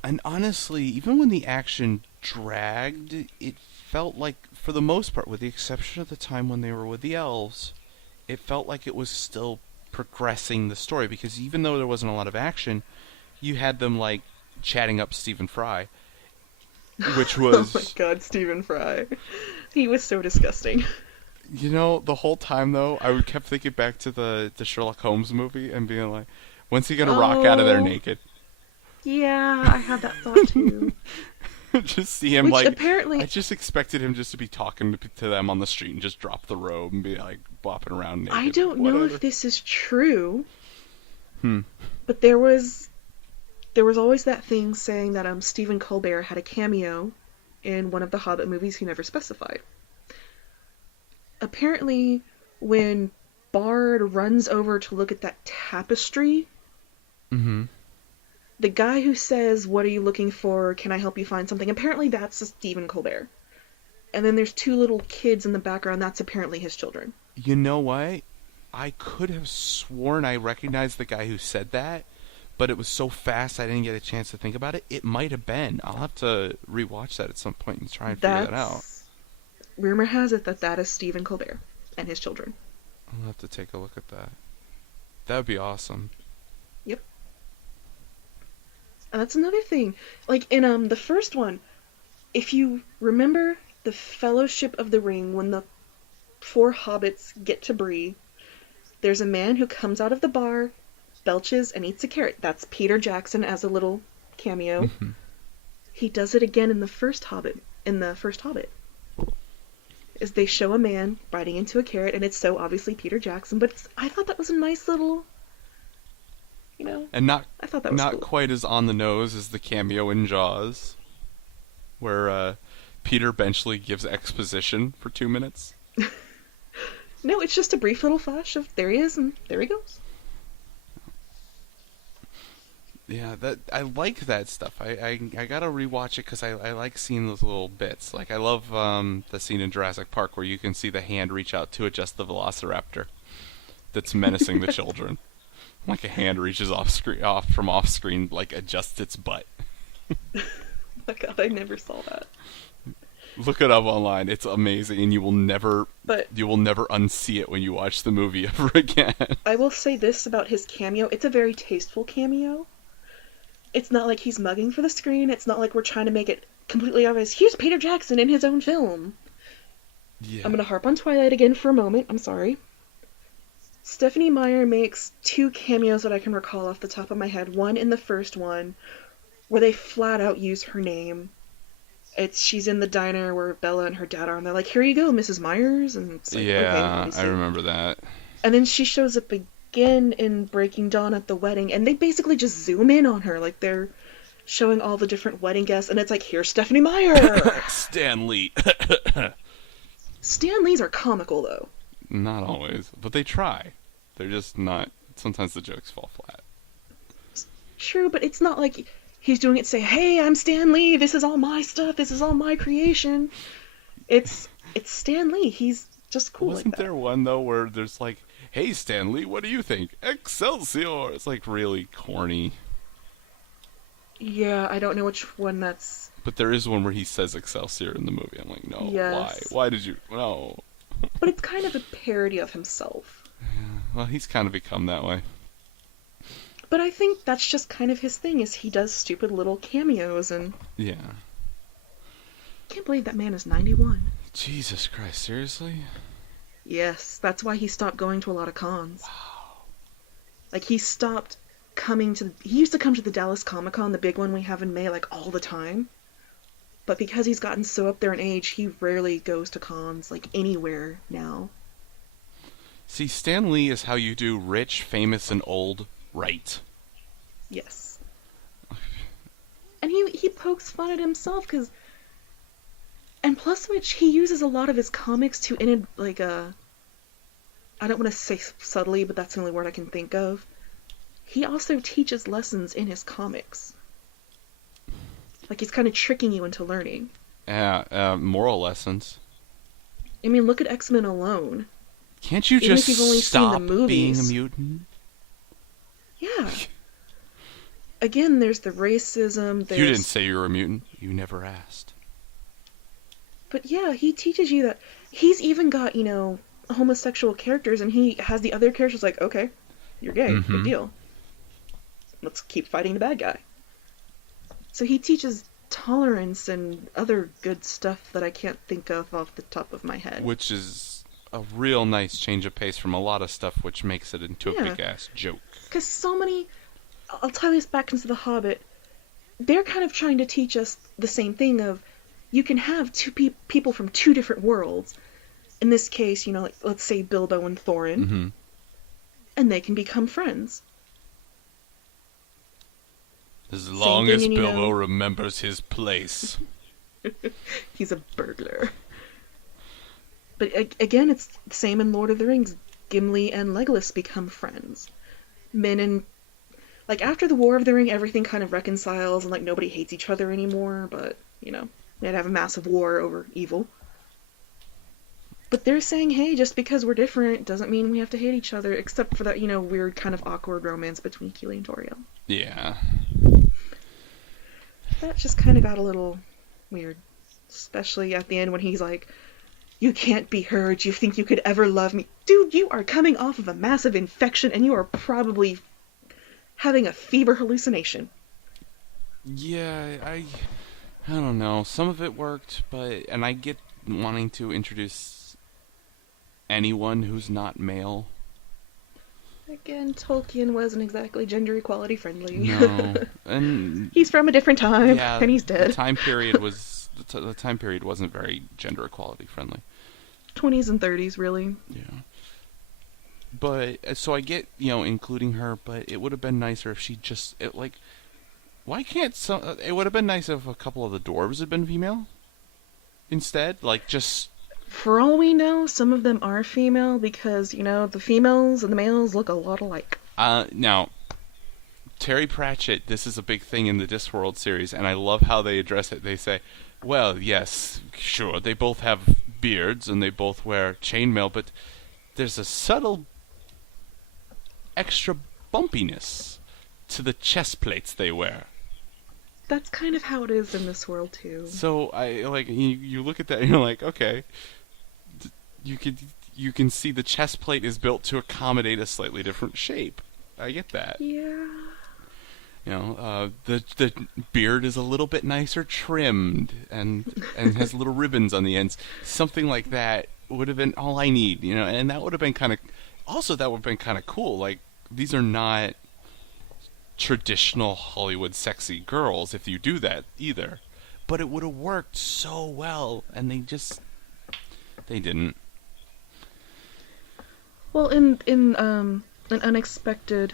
And honestly, even when the action dragged, it felt like, for the most part, with the exception of the time when they were with the elves, it felt like it was still progressing the story, because even though there wasn't a lot of action, you had them like chatting up Stephen Fry, which was oh my god, Stephen Fry. He was so disgusting. The whole time though, I kept thinking back to the Sherlock Holmes movie and being like, when's he gonna rock out of there naked? Yeah, I had that thought too. Just see him apparently... I just expected him just to be talking to them on the street and just drop the robe and be like bopping around naked. I don't know if this is true. But there was always that thing saying that Stephen Colbert had a cameo in one of the Hobbit movies he never specified. Apparently, when Bard runs over to look at that tapestry, the guy who says, "What are you looking for? Can I help you find something?" Apparently that's Stephen Colbert. And then there's two little kids in the background. That's apparently his children. You know what? I could have sworn I recognized the guy who said that, but it was so fast I didn't get a chance to think about it. It might have been. I'll have to rewatch that at some point and try and figure that out. Rumor has it that is Stephen Colbert and his children. I'll have to take a look at that. That would be awesome. Yep. And that's another thing. Like, in the first one, if you remember, the Fellowship of the Ring, when the 4 hobbits get to Bree, there's a man who comes out of the bar, belches, and eats a carrot. That's Peter Jackson as a little cameo. Mhm. He does it again in the first Hobbit. Is they show a man biting into a carrot, and it's so obviously Peter Jackson, but I thought that was a nice little, And I thought that was not cool. quite as on the nose as the cameo in Jaws, where Peter Benchley gives exposition for 2 minutes. No, it's just a brief little flash of there he is, and there he goes. Yeah, that I like that stuff. I gotta rewatch it because I like seeing those little bits. Like, I love the scene in Jurassic Park where you can see the hand reach out to adjust the Velociraptor that's menacing the children. Like a hand reaches off screen, like adjusts its butt. Oh my god, I never saw that. Look it up online. It's amazing, and you will never But unsee it when you watch the movie ever again. I will say this about his cameo. It's a very tasteful cameo. It's not like he's mugging for the screen. It's not like we're trying to make it completely obvious. Here's Peter Jackson in his own film. Yeah. I'm going to harp on Twilight again for a moment. I'm sorry. Stephenie Meyer makes 2 cameos that I can recall off the top of my head. One in the first one, where they flat out use her name. She's in the diner where Bella and her dad are, and they're like, "Here you go, Mrs. Myers," and it's like, Yeah, okay, I obviously. remember that. And then she shows up again in Breaking Dawn at the wedding, and they basically just zoom in on her, like they're showing all the different wedding guests, and it's like, here's Stephenie Meyer! Stan Lee. Stan Lees are comical, though. Not always, but they try. They're just not. Sometimes the jokes fall flat. True, but it's not like he's doing it to say, "Hey, I'm Stan Lee, this is all my stuff, this is all my creation." It's Stan Lee, he's just cool Wasn't like that. there one, though, where there's like, "Hey, Stan Lee, what do you think? Excelsior!" It's like really corny. Yeah, I don't know which one that's... But there is one where he says Excelsior in the movie. I'm like, no, Yes. why? Why did you... No. But it's kind of a parody of himself. Well, he's kind of become that way. But I think that's just kind of his thing, is he does stupid little cameos, and Yeah. I can't believe that man is 91. Jesus Christ, seriously? Yes, that's why he stopped going to a lot of cons. Like, he stopped coming to... He used to come to the Dallas Comic-Con, the big one we have in May, like, all the time. But because he's gotten so up there in age, he rarely goes to cons, like, anywhere now. See, Stan Lee is how you do rich, famous, and old right. Yes. And he pokes fun at himself, because... And plus which, he uses a lot of his comics to, I don't want to say subtly, but that's the only word I can think of. He also teaches lessons in his comics. Like, he's kind of tricking you into learning. Moral lessons. I mean, look at X-Men alone. Can't you Even just if you've only seen the stop movies. being a mutant? Yeah. Again, there's the racism, there's... You didn't say you were a mutant. You never asked. But yeah, he teaches you that. He's even got, homosexual characters, and he has the other characters like, okay, you're gay, big deal. Let's keep fighting the bad guy. So he teaches tolerance and other good stuff that I can't think of off the top of my head. Which is a real nice change of pace from a lot of stuff, which makes it into a Yeah. big-ass joke. Because so many... I'll tie this back into The Hobbit. They're kind of trying to teach us the same thing of, you can have two people from 2 different worlds. In this case, like, let's say Bilbo and Thorin. Mm-hmm. And they can become friends. As long thing, as and, Bilbo remembers his place. He's a burglar. But again, it's the same in Lord of the Rings. Gimli and Legolas become friends. Men and... Like, after the War of the Ring, everything kind of reconciles, and, like, nobody hates each other anymore, but, they'd have a massive war over evil. But they're saying, hey, just because we're different doesn't mean we have to hate each other, except for that, weird kind of awkward romance between Keely and Toriel. Yeah. That just kind of got a little weird. Especially at the end when he's like, "You can't be her. Do you think you could ever love me?" Dude, you are coming off of a massive infection, and you are probably having a fever hallucination. Yeah, I don't know. Some of it worked, and I get wanting to introduce anyone who's not male. Again, Tolkien wasn't exactly gender equality friendly. No, and he's from a different time, yeah, and he's dead. The time period wasn't very gender equality friendly. 20s and 30s, really. Yeah. But so I get, including her, but it would have been nicer if she just why can't some? It would have been nice if a couple of the dwarves had been female instead, just. For all we know, some of them are female because, the females and the males look a lot alike. Now, Terry Pratchett, this is a big thing in the Discworld series, and I love how they address it. They say, well, yes, sure, they both have beards and they both wear chainmail, but there's a subtle extra bumpiness to the chest plates they wear. That's kind of how it is in this world, too. So, you look at that and you're like, okay, you can see the chest plate is built to accommodate a slightly different shape. I get that. Yeah. The beard is a little bit nicer trimmed and has little ribbons on the ends. Something like that would have been all I need, and that would have been kind of. Also, that would have been kind of cool. These are not traditional Hollywood sexy girls if you do that either. But it would have worked so well, and they didn't. Well, in An Unexpected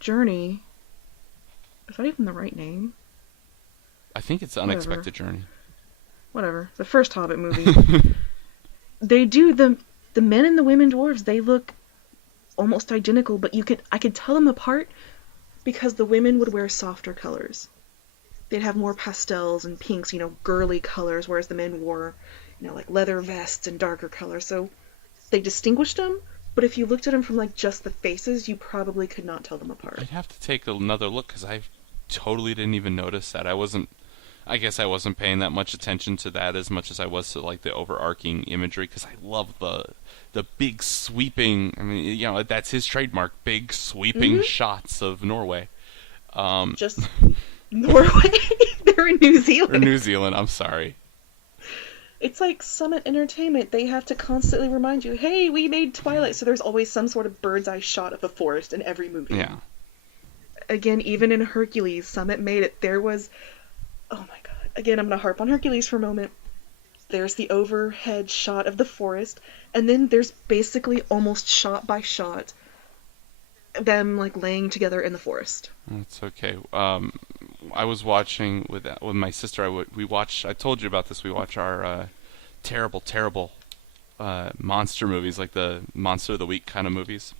Journey, is that even the right name? I think it's Unexpected Journey. Whatever. The first Hobbit movie. They do the men and the women dwarves, they look almost identical, but I could tell them apart because the women would wear softer colors. They'd have more pastels and pinks, girly colors, whereas the men wore, leather vests and darker colors. So they distinguished them, but if you looked at them from just the faces, you probably could not tell them apart. I'd have to take another look because I totally didn't even notice that. I guess I wasn't paying that much attention to that as much as I was to the overarching imagery, because I love the big sweeping. I mean, that's his trademark: big sweeping shots of Norway. Just Norway. They're in New Zealand. Or New Zealand. I'm sorry. It's like Summit Entertainment. They have to constantly remind you, hey, we made Twilight, so there's always some sort of bird's eye shot of a forest in every movie. Yeah. Again, even in Hercules, Summit made it. There was... Oh my god. Again, I'm going to harp on Hercules for a moment. There's the overhead shot of the forest, and then there's basically almost shot by shot them laying together in the forest. That's okay. I was watching with my sister. I told you about this. We watch our terrible monster movies, like the Monster of the Week kind of movies.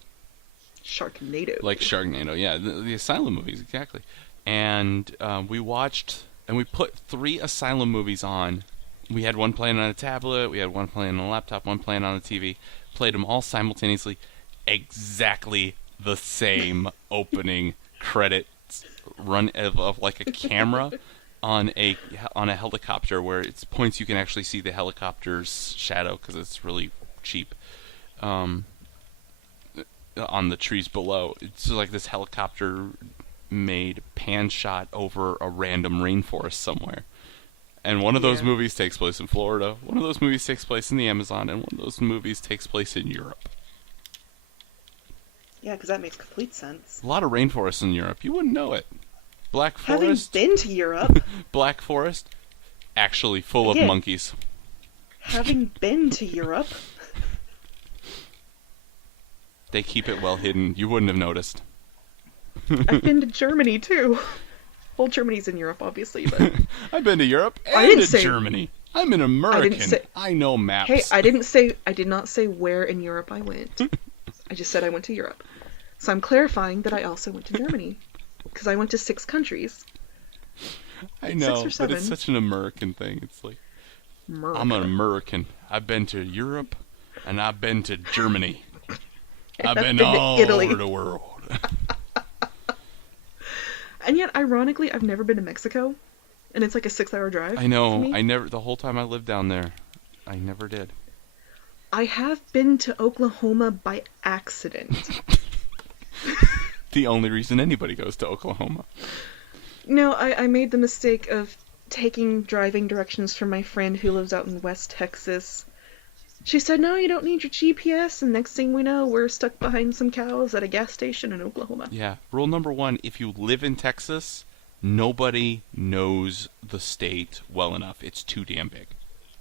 Sharknado. Like Sharknado, yeah, the Asylum movies, exactly. And we watched, and we put 3 Asylum movies on. We had one playing on a tablet, we had one playing on a laptop, one playing on a TV. Played them all simultaneously, exactly the same opening credits run of a camera on a helicopter, where it's points you can actually see the helicopter's shadow because it's really cheap. On the trees below, it's this helicopter made pan shot over a random rainforest somewhere. And one of those movies takes place in Florida, one of those movies takes place in the Amazon, and one of those movies takes place in Europe. Yeah, because that makes complete sense. A lot of rainforests in Europe. You wouldn't know it. Black Having Forest. been to Europe. Black Forest, actually full of monkeys. Having been to Europe. They keep it well hidden. You wouldn't have noticed. I've been to Germany, too. Well, Germany's in Europe, obviously, but... I've been to Europe and to Germany. I'm an American. I know maps. Hey, I did not say where in Europe I went. I just said I went to Europe. So I'm clarifying that I also went to Germany. Because I went to 6 countries. I know, 6 or 7. but it's such an American thing. It's like, America. I'm an American. I've been to Europe, and I've been to Germany. I've been all Italy. over the world. And yet, ironically, I've never been to Mexico. And it's like a 6-hour drive. I know. For me. The whole time I lived down there, I never did. I have been to Oklahoma by accident. The only reason anybody goes to Oklahoma. No, I made the mistake of taking driving directions from my friend who lives out in West Texas. She said, no, you don't need your GPS, and next thing we know, we're stuck behind some cows at a gas station in Oklahoma. Yeah. Rule number one, if you live in Texas, nobody knows the state well enough. It's too damn big.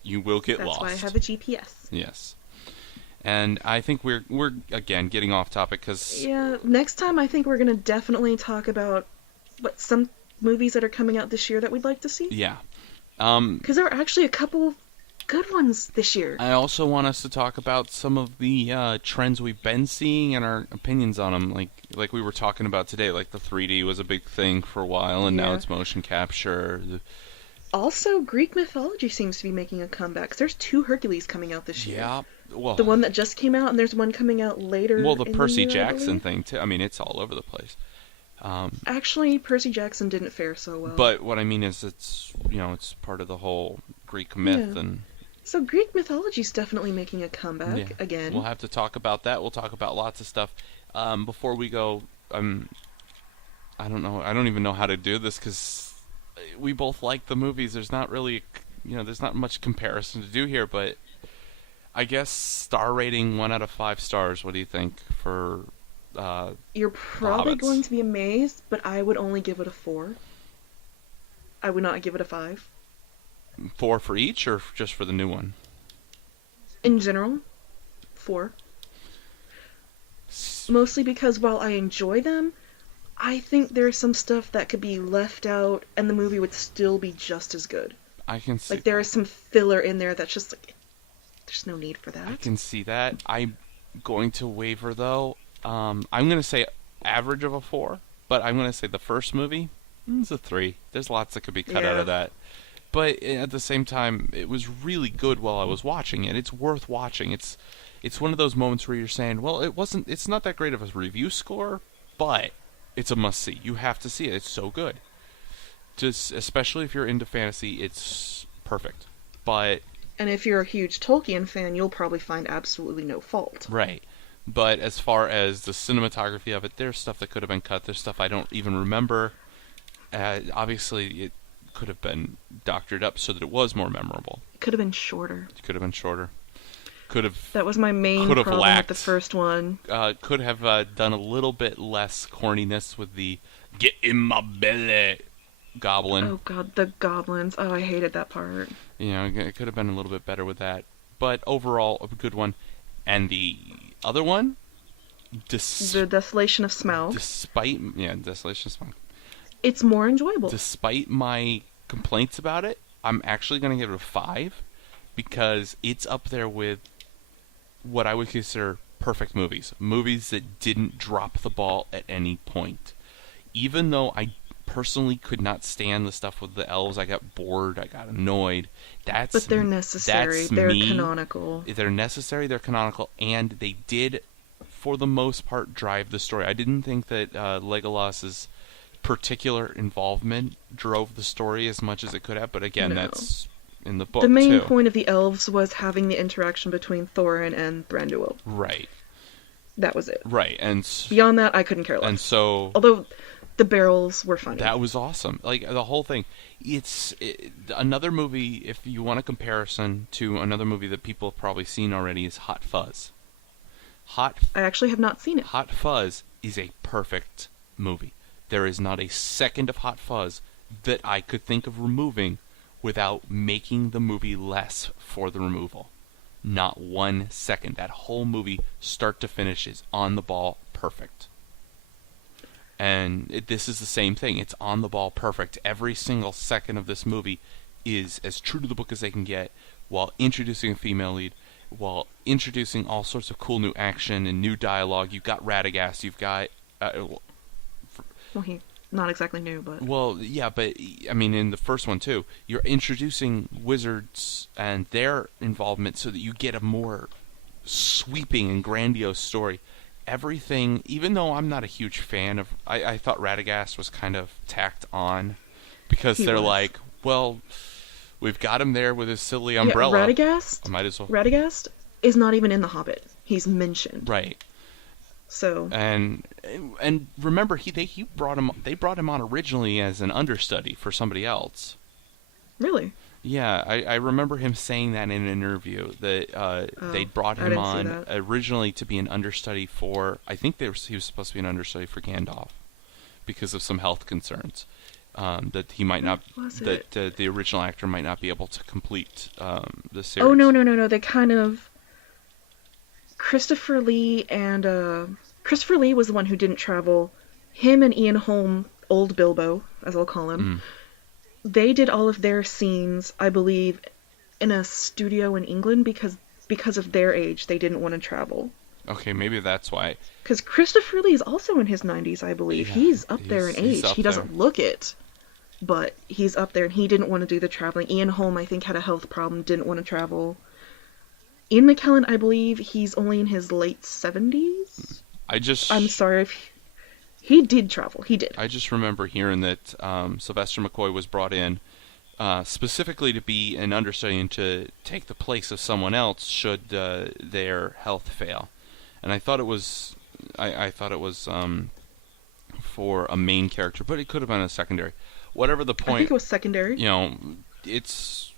You will get lost. That's why I have a GPS. Yes. And I think we're again getting off topic because Yeah, next time I think we're gonna definitely talk about some movies that are coming out this year that we'd like to see. yeah. Because there are actually a couple good ones this year. I also want us to talk about some of the trends we've been seeing and our opinions on them. Like we were talking about today, like the 3D was a big thing for a while, and now it's motion capture. Also, Greek mythology seems to be making a comeback. 'Cause there's 2 Hercules coming out this year. Yeah. Well, The one that just came out, and there's one coming out later. well, the in Percy year, I Jackson believe. thing too. I mean, it's all over the place. Actually, Percy Jackson didn't fare so well. But what I mean is, it's it's part of the whole Greek myth, Yeah. and So Greek mythology's definitely making a comeback again. we'll have to talk about that. We'll talk about lots of stuff. Before we go, I don't know. I don't even know how to do this because we both like the movies. There's not really, there's not much comparison to do here. But I guess star rating 1 out of 5 stars. What do you think for? You're probably Hobbits. going to be amazed, but I would only give it a 4. I would not give it a 5. 4 for each, or just for the new one? In general, 4. Mostly because while I enjoy them, I think there's some stuff that could be left out and the movie would still be just as good. I can see. Like, there is some filler in there that's just like, there's no need for that. I can see that. I'm going to waver though. I'm going to say average of a 4, but I'm going to say the first movie is a 3. There's lots that could be cut out of that. But at the same time, it was really good while I was watching it. It's worth watching. It's one of those moments where you're saying, well, it's not that great of a review score, but it's a must-see. You have to see it. It's so good. Just especially if you're into fantasy, it's perfect. But And if you're a huge Tolkien fan, you'll probably find absolutely no fault. right. But as far as the cinematography of it, there's stuff that could have been cut. There's stuff I don't even remember. Obviously, it could have been doctored up so that it was more memorable. It could have been shorter. It could have been shorter. Could have That was my main Could have problem lacked. with the first one. could have done a little bit less corniness with the "get in my belly" goblin. Oh god, the goblins. Oh, I hated that part. It could have been a little bit better with that. But overall, a good one. And the other one, The Desolation of Smaug. Desolation of Smaug. It's more enjoyable. Despite my complaints about it, I'm actually going to give it a 5 because it's up there with what I would consider perfect movies. Movies that didn't drop the ball at any point. Even though I personally could not stand the stuff with the elves, I got bored, I got annoyed. But they're necessary. They're canonical. They're necessary, they're canonical, and they did, for the most part, drive the story. I didn't think that Legolas's particular involvement drove the story as much as it could have, but again, No. that's in the book, The main too. point of the elves was having the interaction between Thorin and Thranduil. Right. That was it. Right, and Beyond that, I couldn't care less. and so Although the barrels were funny. that was awesome. Like the whole thing. Another movie. If you want a comparison to another movie that people have probably seen already, is Hot Fuzz. I actually have not seen it. Hot Fuzz is a perfect movie. There is not a second of Hot Fuzz that I could think of removing without making the movie less for the removal. Not 1 second. That whole movie, start to finish, is on the ball, perfect. And this is the same thing. It's on the ball, perfect. Every single second of this movie is as true to the book as they can get, while introducing a female lead, while introducing all sorts of cool new action and new dialogue. You've got Radacast, you've got... Well, he not exactly new, but Well, yeah, but I mean, in the first one too, you're introducing wizards and their involvement so that you get a more sweeping and grandiose story. Everything, even though I'm not a huge fan of, I thought Radagast was kind of tacked on because He they're was. like, well, we've got him there with his silly umbrella. Yeah, Radagast. I might as well. Radagast is not even in The Hobbit. He's mentioned. Right. So And remember, they brought him on originally as an understudy for somebody else. Really? Yeah, I remember him saying that in an interview that they brought I him didn't see on that. originally to be an understudy for. I think he was supposed to be an understudy for Gandalf because of some health concerns. That he might not, Was that it? the original actor might not be able to complete the Oh, no, series. no, no, no. They kind of. Christopher Lee and, Christopher Lee was the one who didn't travel. Him and Ian Holm, old Bilbo, as I'll call him, Mm. they did all of their scenes, I believe, in a studio in England because of their age. They didn't want to travel. Okay, maybe that's why. Because Christopher Lee is also in his 90s, I believe. Yeah, He's up there in he's age. up He there. doesn't look it, but he's up there, and he didn't want to do the traveling. Ian Holm, I think, had a health problem, didn't want to travel. Ian McKellen, I believe, he's only in his late 70s. I'm sorry if he did travel. He did. I just remember hearing that Sylvester McCoy was brought in specifically to be an understudy and to take the place of someone else should their health fail. And I thought it was, I thought it was for a main character, but it could have been a secondary. Whatever the point, I think it was secondary. you know, it's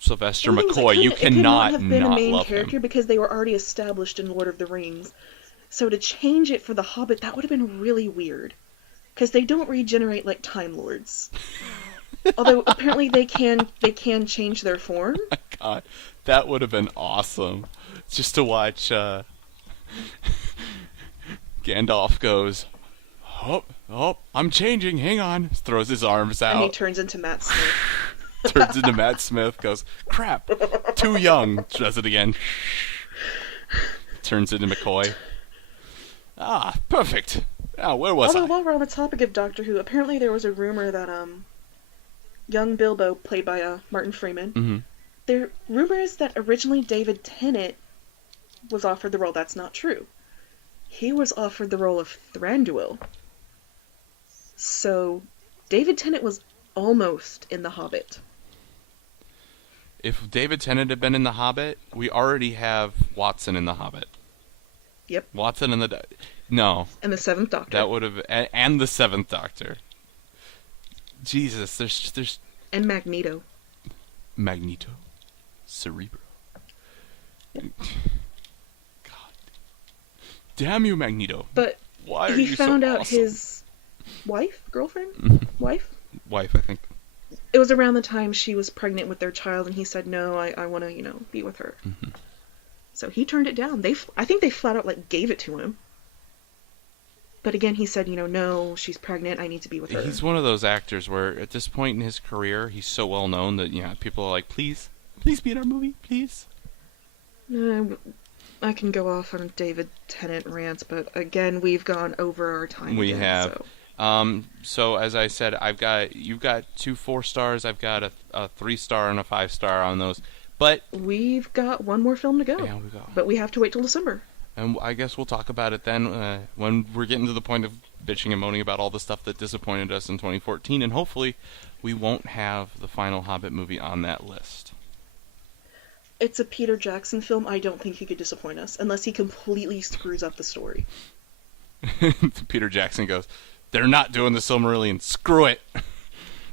Sylvester The thing is, McCoy. You it could cannot have been a not main love character him. because they were already established in Lord of the Rings. So to change it for the Hobbit, that would have been really weird. Because they don't regenerate like Time Lords. Although apparently they can change their form. God, that would have been awesome. Just to watch Gandalf goes, oh, I'm changing, hang on. Throws his arms And he out, turns into Matt Smith. turns into Matt Smith, goes, crap, too young. Does it again. Turns into McCoy. Ah, perfect. Now, where was Although I? while we're on the topic of Doctor Who, apparently there was a rumor that young Bilbo, played by Martin Freeman, Mm-hmm. there rumors that originally David Tennant was offered the role. That's not true. He was offered the role of Thranduil. So David Tennant was almost in The Hobbit. If David Tennant had been in The Hobbit, we already have Watson in The Hobbit. Yep. Watson in the... No. And the Seventh Doctor. That would have... And the Seventh Doctor. Jesus, there's... And Magneto. Magneto. Cerebro. God. Damn you, Magneto. But Why are he you found so out awesome? his girlfriend? Wife? Wife, I think. It was around the time she was pregnant with their child, and he said, no, I want to, be with her. Mm-hmm. So he turned it down. I think they flat out, gave it to him. But again, he said, no, she's pregnant, I need to be with her. He's one of those actors where, at this point in his career, he's so well known that, people are like, please be in our movie, please. I can go off on David Tennant rants, but again, we've gone over our time. We again, have. So. So as I said, you've got 2 4-stars, I've got a 3-star and a 5-star on those. But We've got one more film to go. yeah, we go. But we have to wait till December. And I guess we'll talk about it then when we're getting to the point of bitching and moaning about all the stuff that disappointed us in 2014, and hopefully we won't have the final Hobbit movie on that list. It's a Peter Jackson film. I don't think he could disappoint us, unless he completely screws up the story. Peter Jackson goes, they're not doing the Silmarillion, screw it!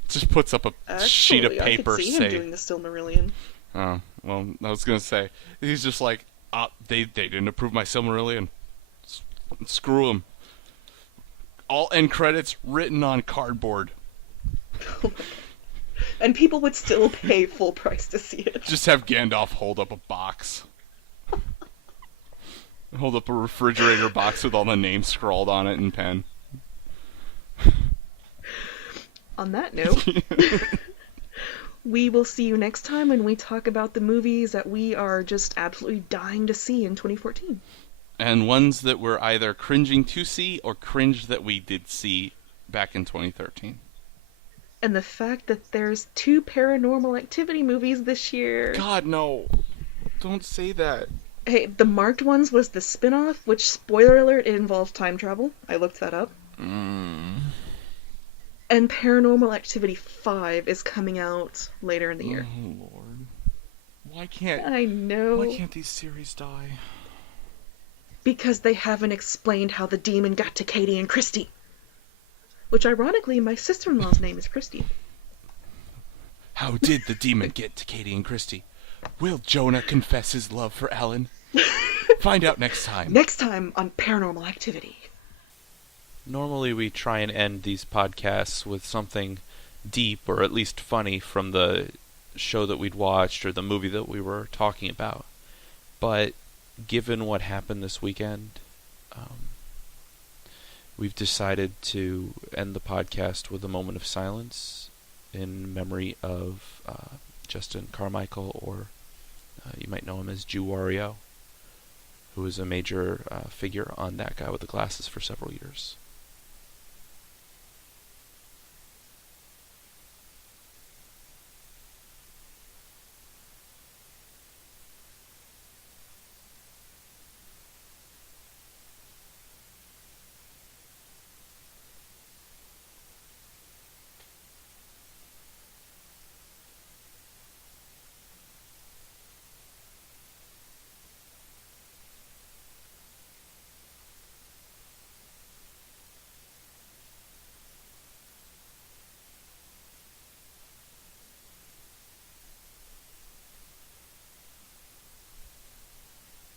Just puts up a sheet of paper I could see him doing the Silmarillion. Oh, well, I was going to say, he's just like, they didn't approve my Silmarillion. Screw them. All end credits written on cardboard. And people would still pay full price to see it. Just have Gandalf hold up a box. Hold up a refrigerator box with all the names scrawled on it in pen. On that note, we will see you next time when we talk about the movies that we are just absolutely dying to see in 2014. And ones that we're either cringing to see or cringed that we did see back in 2013. And the fact that there's 2 Paranormal Activity movies this year. God, no. Don't say that. Hey, the marked ones was the spin-off, which, spoiler alert, it involves time travel. I looked that up. And Paranormal Activity 5 is coming out later in the year. Oh, Lord. Why can't these series die? Because they haven't explained how the demon got to Katie and Christy. Which, ironically, my sister-in-law's name is Christy. How did the demon get to Katie and Christy? Will Jonah confess his love for Alan? Find out next time. Next time on Paranormal Activity. Normally we try and end these podcasts with something deep or at least funny from the show that we'd watched or the movie that we were talking about. But given what happened this weekend, we've decided to end the podcast with a moment of silence in memory of Justin Carmichael, or you might know him as Jew Wario, who was a major figure on That Guy with the Glasses for several years.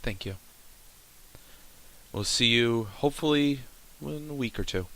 Thank you. We'll see you hopefully in a week or two.